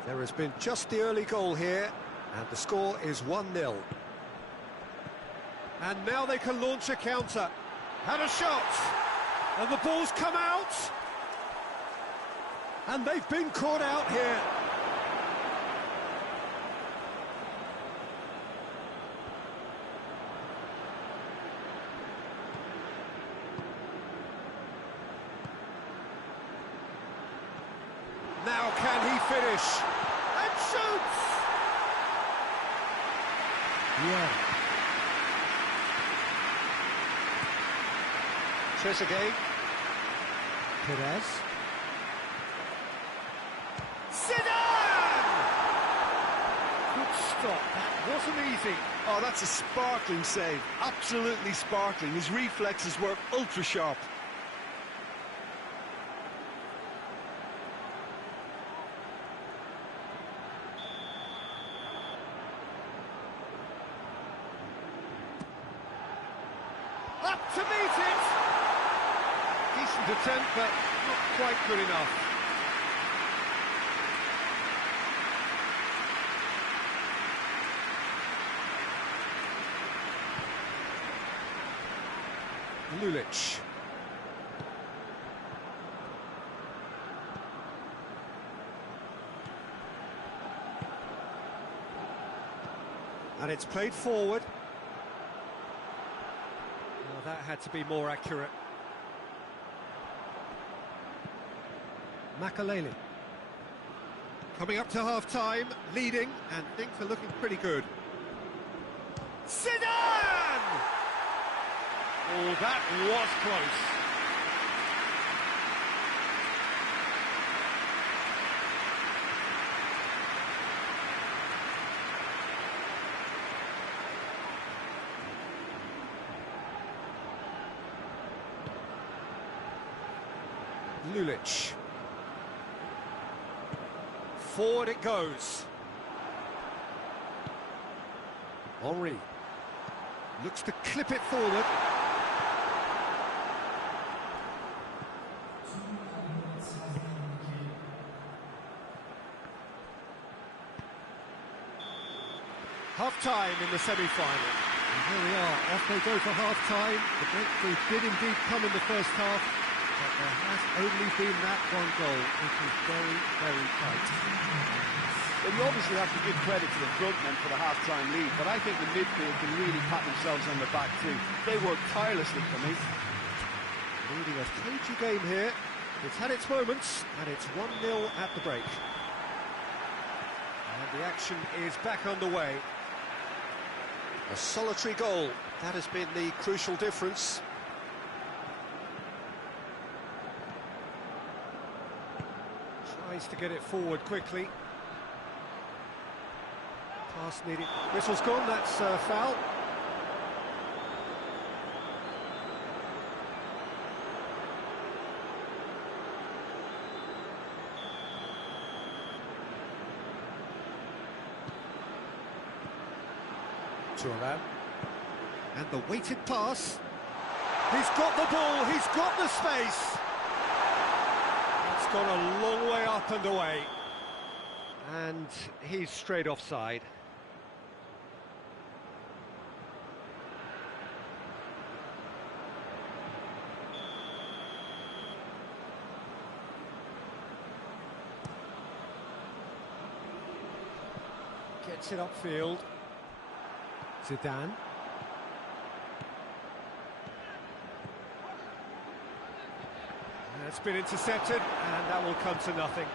There has been just the early goal here, and the score is 1-0. And now they can launch a counter. And a shot! And the ball's come out! And they've been caught out here. Now can he finish? And shoots! Yeah. Trezeguet. Perez. Zidane! Good stop. That wasn't easy. Oh, that's a sparkling save. Absolutely sparkling. His reflexes were ultra sharp. Up to meet it! Decent attempt, but not quite good enough. Lulic. And it's played forward. That had to be more accurate. Makaleli. Coming up to half-time, leading, and things are looking pretty good. Zidane! Oh, that was close. Lulic. Forward it goes. Henry looks to clip it forward. Half-time in the semi-final. And here we are, off they go for half-time. The breakthrough did indeed come in the first half, but there has only been that one goal, which is very, very tight. Well, you obviously have to give credit to the front men for the half-time lead, but I think the midfield can really pat themselves on the back too. They work tirelessly for me. Leading a cagey game here. It's had its moments, and it's 1-0 at the break. And the action is back underway. A solitary goal, that has been the crucial difference. Tries to get it forward quickly. Pass needed. Whistle's gone, that's foul. Turan. And the weighted pass. He's got the ball, he's got the space. It's gone a long way up and away. And he's straight offside. Gets it upfield. Zidane. It's been intercepted, and that will come to nothing.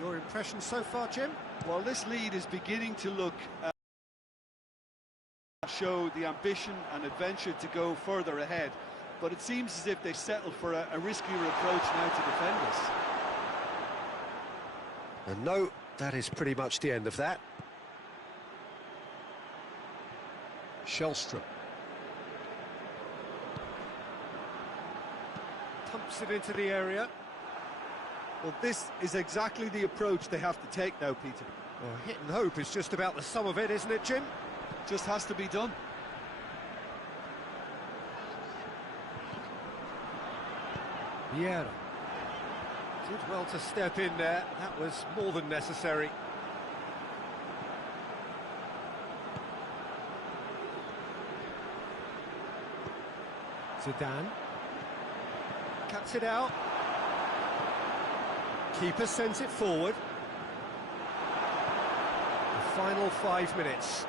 Your impression so far, Jim? Well, this lead is beginning to look show the ambition and adventure to go further ahead, but it seems as if they settled for a riskier approach now to defend us. And no, that is pretty much the end of that. Shellstrom. Pumps it into the area. Well, this is exactly the approach they have to take now, Peter. Well, hit and hope is just about the sum of it, isn't it, Jim? Just has to be done. Vieira. Did well to step in there. That was more than necessary. Zidane. Cuts it out. Keeper sends it forward. The final 5 minutes.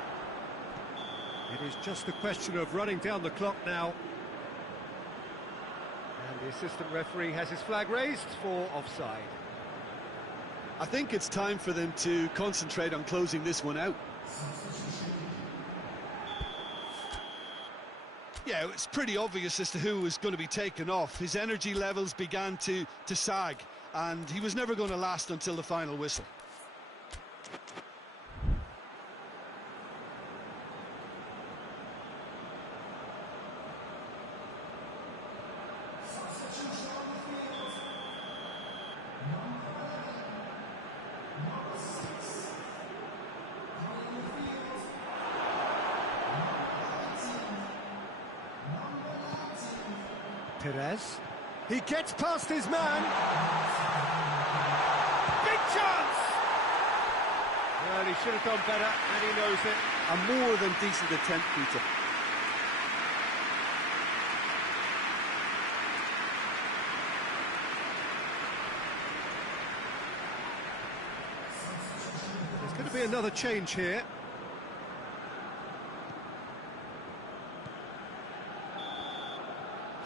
It is just a question of running down the clock now. And the assistant referee has his flag raised for offside. I think it's time for them to concentrate on closing this one out. Yeah, it's pretty obvious as to who was going to be taken off. His energy levels began to sag, and he was never going to last until the final whistle. Perez. He gets past his man. Big chance! Well, he should have done better, and he knows it. A more than decent attempt, Peter. There's going to be another change here.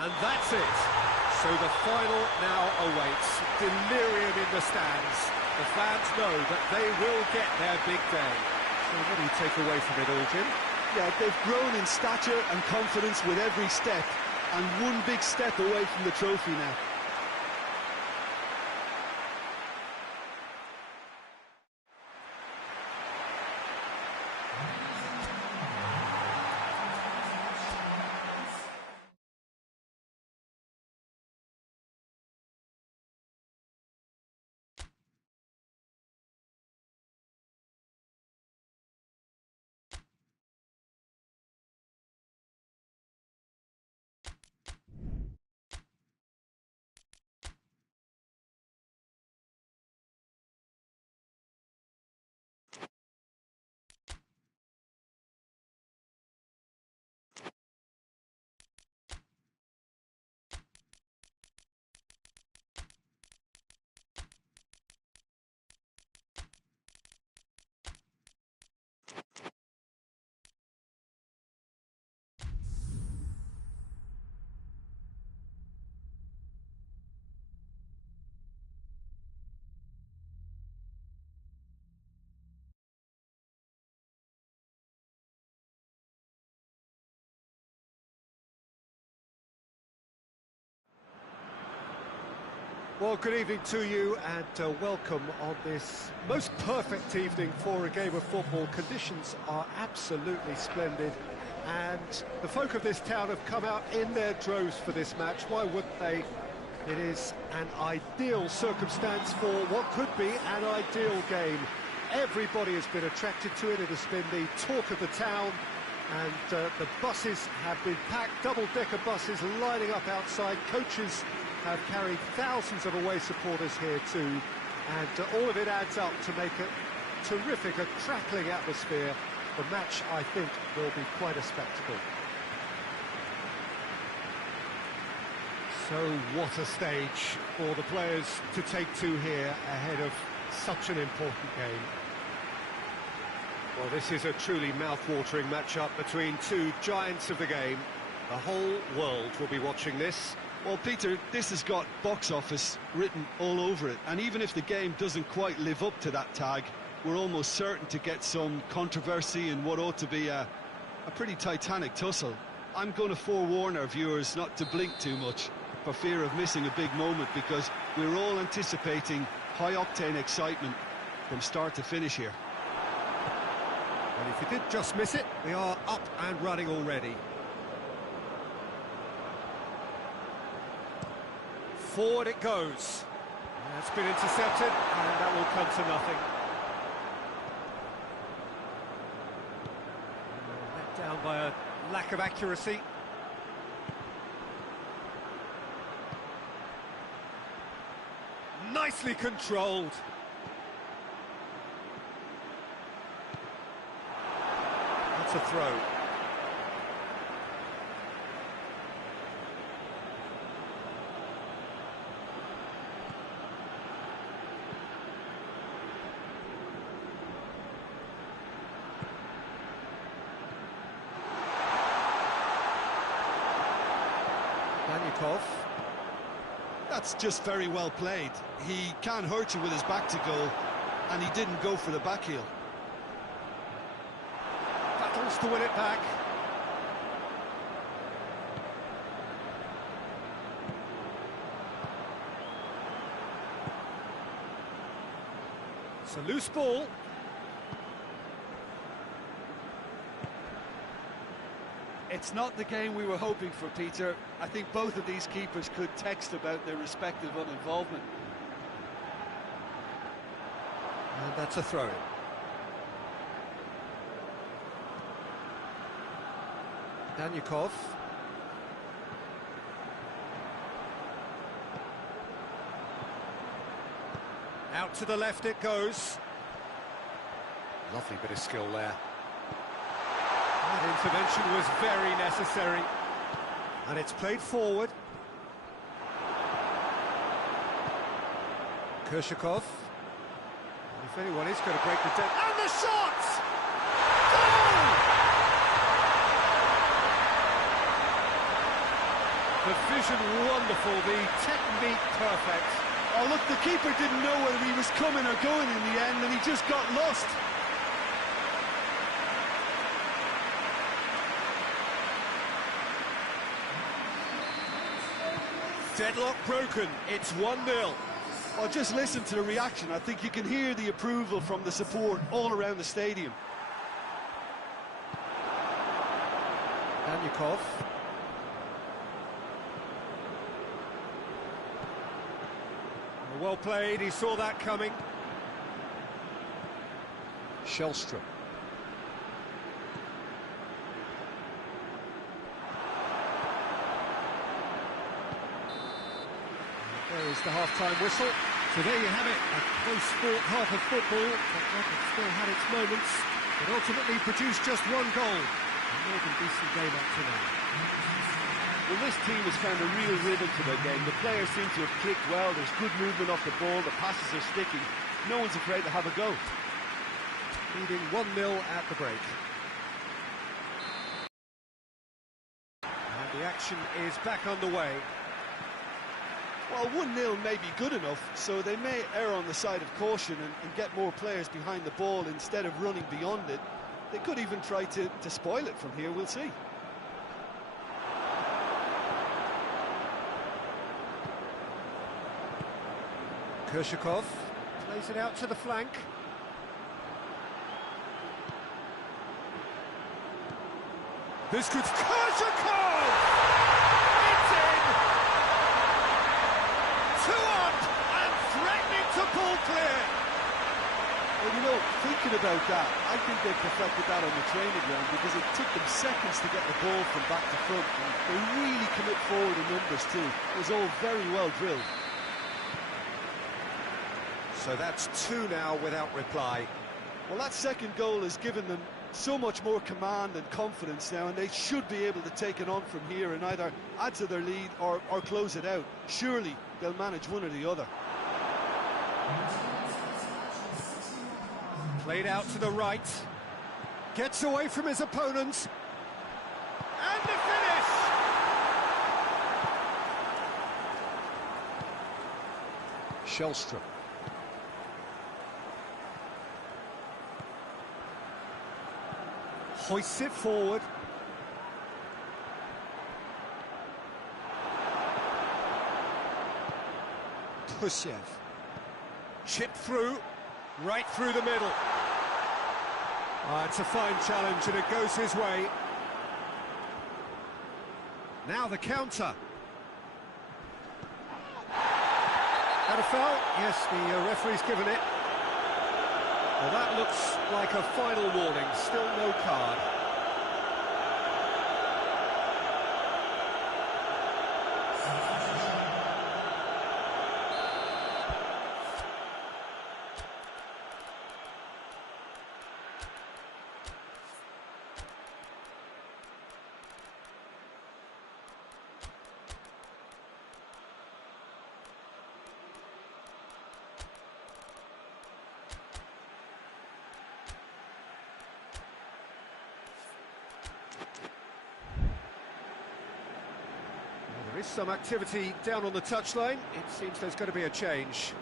And that's it. So the final now awaits. Delirium in the stands. The fans know that they will get their big day. So what do you take away from it all, Jim? Yeah, they've grown in stature and confidence with every step. and one big step away from the trophy now. Well, good evening to you and welcome on this most perfect evening for a game of football. Conditions are absolutely splendid and the folk of this town have come out in their droves for this match. Why wouldn't they? It is an ideal circumstance for what could be an ideal game. Everybody has been attracted to it. It has been the talk of the town, and the buses have been packed, double-decker buses lining up outside. Coaches have carried thousands of away supporters here too, and all of it adds up to make a terrific, a crackling atmosphere. The match, I think, will be quite a spectacle. So what a stage for the players to take to here ahead of such an important game. Well, this is a truly mouth-watering matchup between two giants of the game. The whole world will be watching this. Well, Peter, this has got box office written all over it, and even if the game doesn't quite live up to that tag, we're almost certain to get some controversy in what ought to be a pretty titanic tussle. I'm going to forewarn our viewers not to blink too much for fear of missing a big moment, because we're all anticipating high-octane excitement from start to finish here. And if you did just miss it, we are up and running already. Forward it goes. That's been intercepted, and that will come to nothing. Let down by a lack of accuracy. Nicely controlled. That's a throw. That's just very well played. He can't hurt you with his back to goal, and he didn't go for the back heel. Battles to win it back. It's a loose ball. It's not the game we were hoping for, Peter. I think both of these keepers could text about their respective uninvolvement. And that's a throw-in. Danyukov. Out to the left it goes. Lovely bit of skill there. That intervention was very necessary. And it's played forward. Kershakov. If anyone is going to break the dead. And the shot! Goal! The vision wonderful, the technique perfect. Oh, look, the keeper didn't know whether he was coming or going in the end, and he just got lost. Deadlock broken, it's 1-0. Well, just listen to the reaction. I think you can hear the approval from the support all around the stadium. Danyukov. Well played, he saw that coming. Shellstrom. There is the half-time whistle. So there you have it, a close sport half of football, but it still had its moments, but ultimately produced just one goal. A more than decent game up to now. Well, this team has found a real rhythm to their game. The players seem to have clicked well, there's good movement off the ball, the passes are sticking. No one's afraid to have a go. Leading 1-0 at the break. And the action is back underway. Well, 1-0 may be good enough, so they may err on the side of caution and get more players behind the ball instead of running beyond it. They could even try to spoil it from here, we'll see. Kershakov plays it out to the flank. This could... Kershakov! It's in! 2 up and threatening to pull clear. Well, you know, thinking about that, I think they perfected that on the training ground because it took them seconds to get the ball from back to front. And they really commit forward in numbers too. It was all very well drilled. So that's 2 now without reply. Well, that second goal has given them so much more command and confidence now, and they should be able to take it on from here and either add to their lead or close it out. Surely they'll manage one or the other. Played out to the right. Gets away from his opponents. And the finish! Shellstrom. Hoists it forward. Pushev. Chip through, right through the middle. It's a fine challenge and it goes his way. Now the counter. Had a foul? Yes, the referee's given it. Well, that looks like a final warning, still no card. There is some activity down on the touchline. It seems there's going to be a change.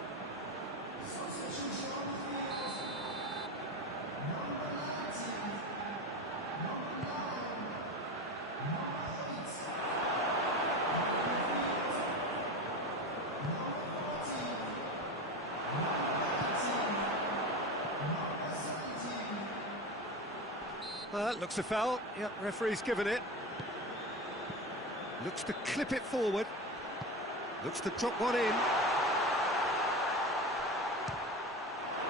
That looks a foul. Yep, referee's given it. Looks to clip it forward. Looks to drop one in.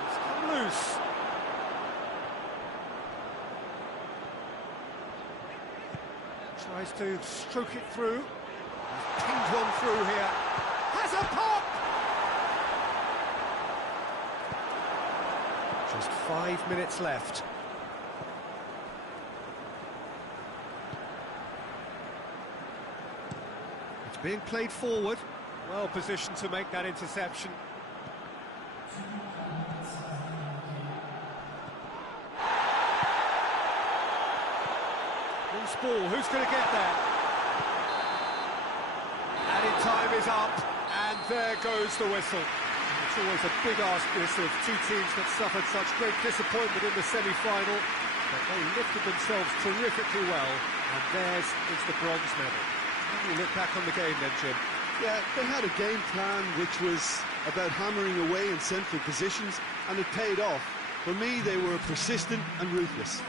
It's come loose. Tries to stroke it through. He's pinged one through here. Has a pop! Just 5 minutes left. Being played forward, well positioned to make that interception. Loose ball, who's going to get there? Added time is up, and there goes the whistle. It's always a big ask, this, of two teams that suffered such great disappointment in the semi-final, but they lifted themselves terrifically well, and theirs is the bronze medal. How do you look back on the game then, Jim? Yeah, they had a game plan which was about hammering away in central positions, and it paid off. For me, they were persistent and ruthless.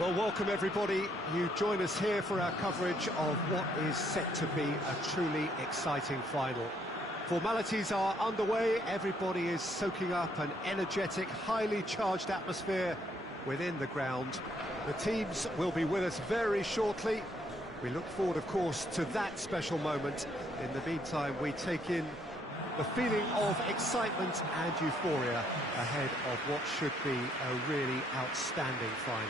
Well, welcome everybody. You join us here for our coverage of what is set to be a truly exciting final. Formalities are underway, everybody is soaking up an energetic, highly charged atmosphere within the ground. The teams will be with us very shortly. We look forward, of course, to that special moment. In the meantime, we take in the feeling of excitement and euphoria ahead of what should be a really outstanding final.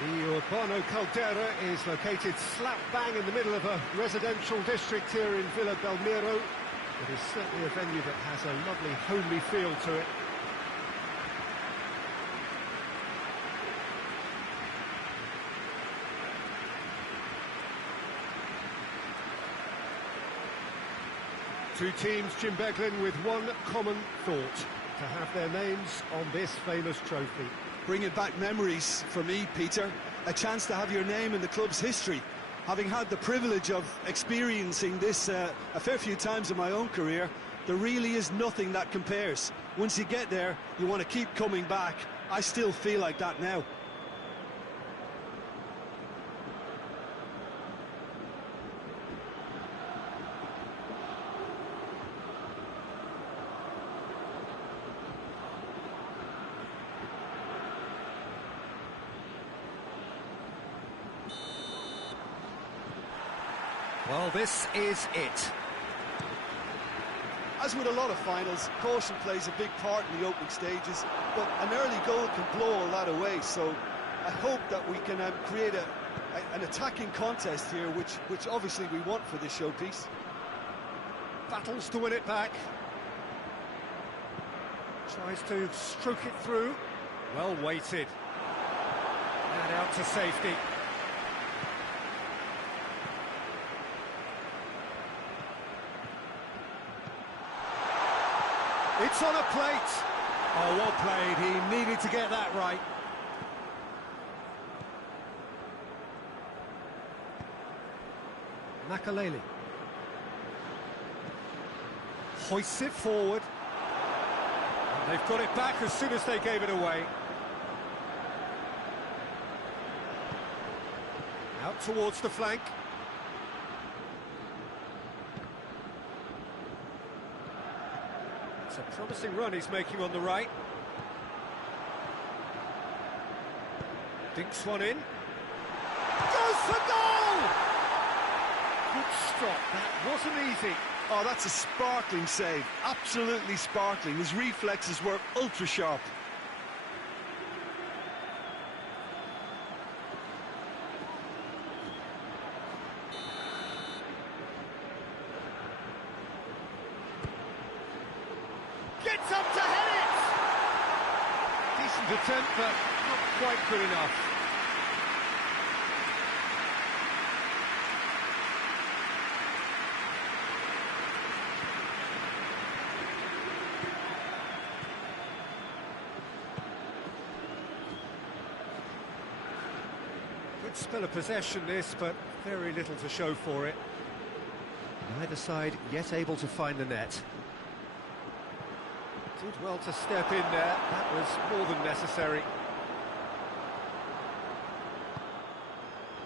The Urbano Caldera is located slap bang in the middle of a residential district here in Villa Belmiro. It is certainly a venue that has a lovely homely feel to it. Two teams, Jim Beglin, with one common thought: to have their names on this famous trophy. Bringing back memories for me, Peter. A chance to have your name in the club's history. Having had the privilege of experiencing this a fair few times in my own career, there really is nothing that compares. Once you get there, you want to keep coming back. I still feel like that now. Well, this is it. As with a lot of finals, caution plays a big part in the opening stages, but an early goal can blow all that away, so I hope that we can create an attacking contest here, which obviously we want for this showpiece. Battles to win it back. Tries to stroke it through. Well weighted. And out to safety. It's on a plate. Oh, well played. He needed to get that right. Makaleli. Hoists it forward. And they've got it back as soon as they gave it away. Out towards the flank. It's a promising run he's making on the right. Dinks one in. Goes for goal! Good stop, that wasn't easy. Oh, that's a sparkling save, absolutely sparkling. His reflexes were ultra sharp. Gets up to head it! Decent attempt, but not quite good enough. Good spell of possession this, but very little to show for it. Neither side yet able to find the net. Did well to step in there, that was more than necessary.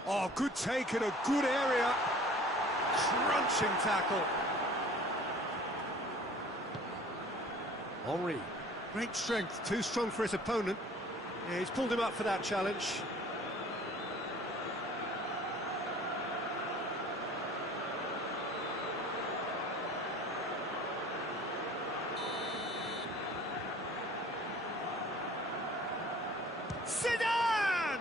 Oh, good take in a good area. Crunching tackle. Henri, great strength, too strong for his opponent. Yeah, he's pulled him up for that challenge. Zidane!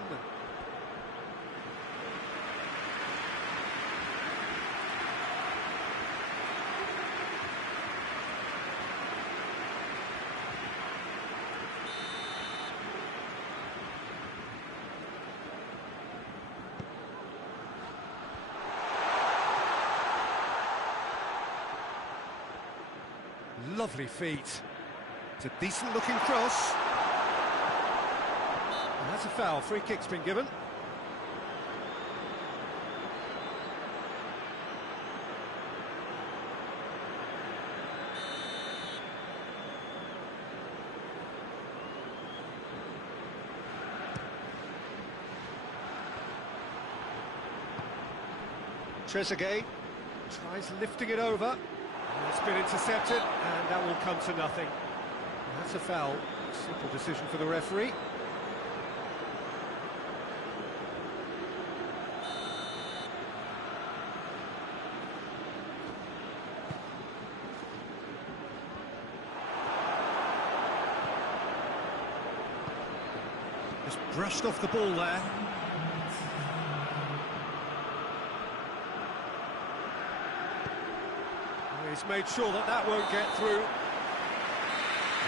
Lovely feet. It's a decent looking cross. And that's a foul. Free kick's been given. Trezeguet tries lifting it over. It's been intercepted, and that will come to nothing. And that's a foul. Simple decision for the referee. Just brushed off the ball there. He's made sure that that won't get through.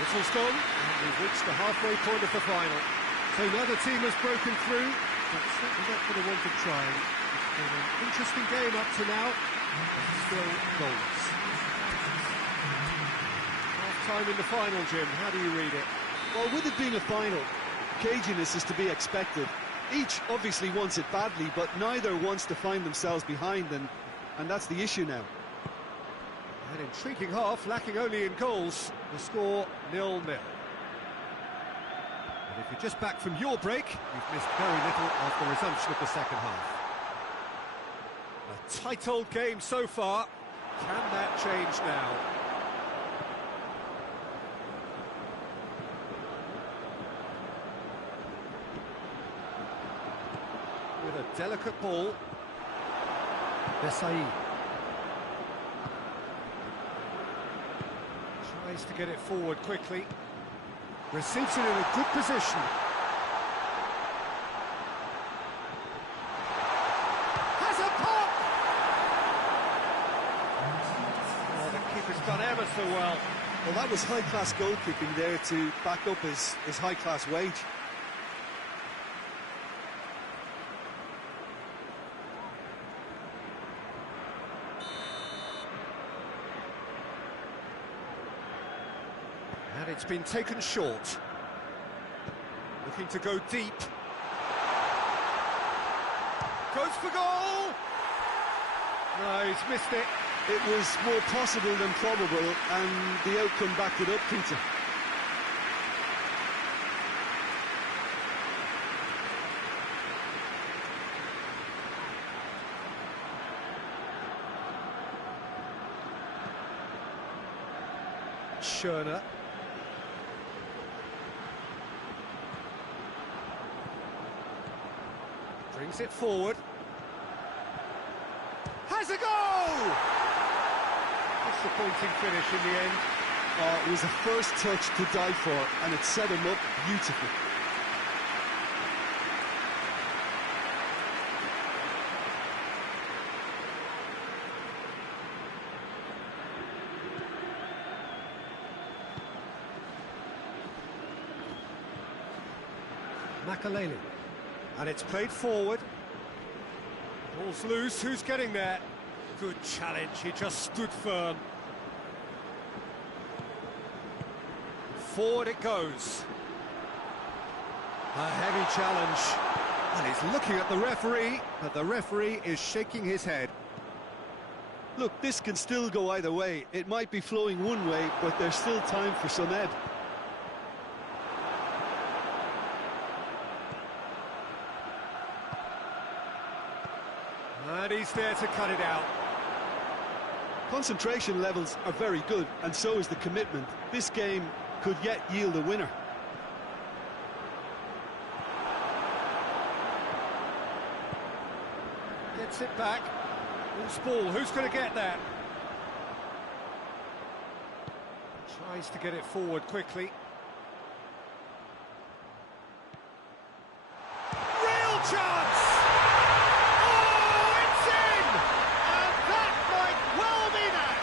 Whistle's gone, and we've reached the halfway point of the final. So neither team has broken through, but certainly not for the want of trying. It's been an interesting game up to now, and still goals. Half-time in the final, Jim. How do you read it? Well, with it being a final, caginess is to be expected. Each obviously wants it badly, but neither wants to find themselves behind, and that's the issue now. An intriguing half, lacking only in goals. The score 0-0. And if you're just back from your break, you've missed very little of the resumption of the second half. A tight old game so far. Can that change now? With a delicate ball. Besai. Tries to get it forward quickly. Receives it in a good position. Has a pop! Oh, the keeper's done ever so well. Well, that was high-class goalkeeping there to back up his high-class wage. And it's been taken short. Looking to go deep. Goes for goal! No, he's missed it. It was more possible than probable, and the outcome backed it up, Peter. Schöner. Brings it forward. Has a goal! Disappointing finish in the end. It was a first touch to die for, and it set him up beautifully. Makaleli. And it's played forward. Ball's loose, who's getting there? Good challenge, he just stood firm. Forward it goes. A heavy challenge. Well, he's looking at the referee, but the referee is shaking his head. Look, this can still go either way. It might be flowing one way, but there's still time for some ebb. And he's there to cut it out. Concentration levels are very good, and so is the commitment. This game could yet yield a winner. Gets it back. Loose ball, who's going to get that? Tries to get it forward quickly. Real chance! Oh, it's in! And that might well be that!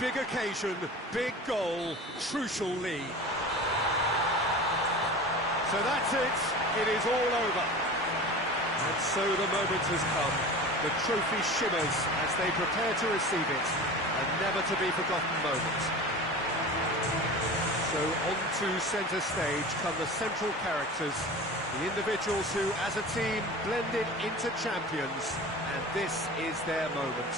Big occasion, big goal, crucial lead. So that's it, it is all over. And so the moment has come. The trophy shimmers as they prepare to receive it. A never-to-be-forgotten moment. So onto centre stage come the central characters, the individuals who, as a team, blended into champions. And this is their moment.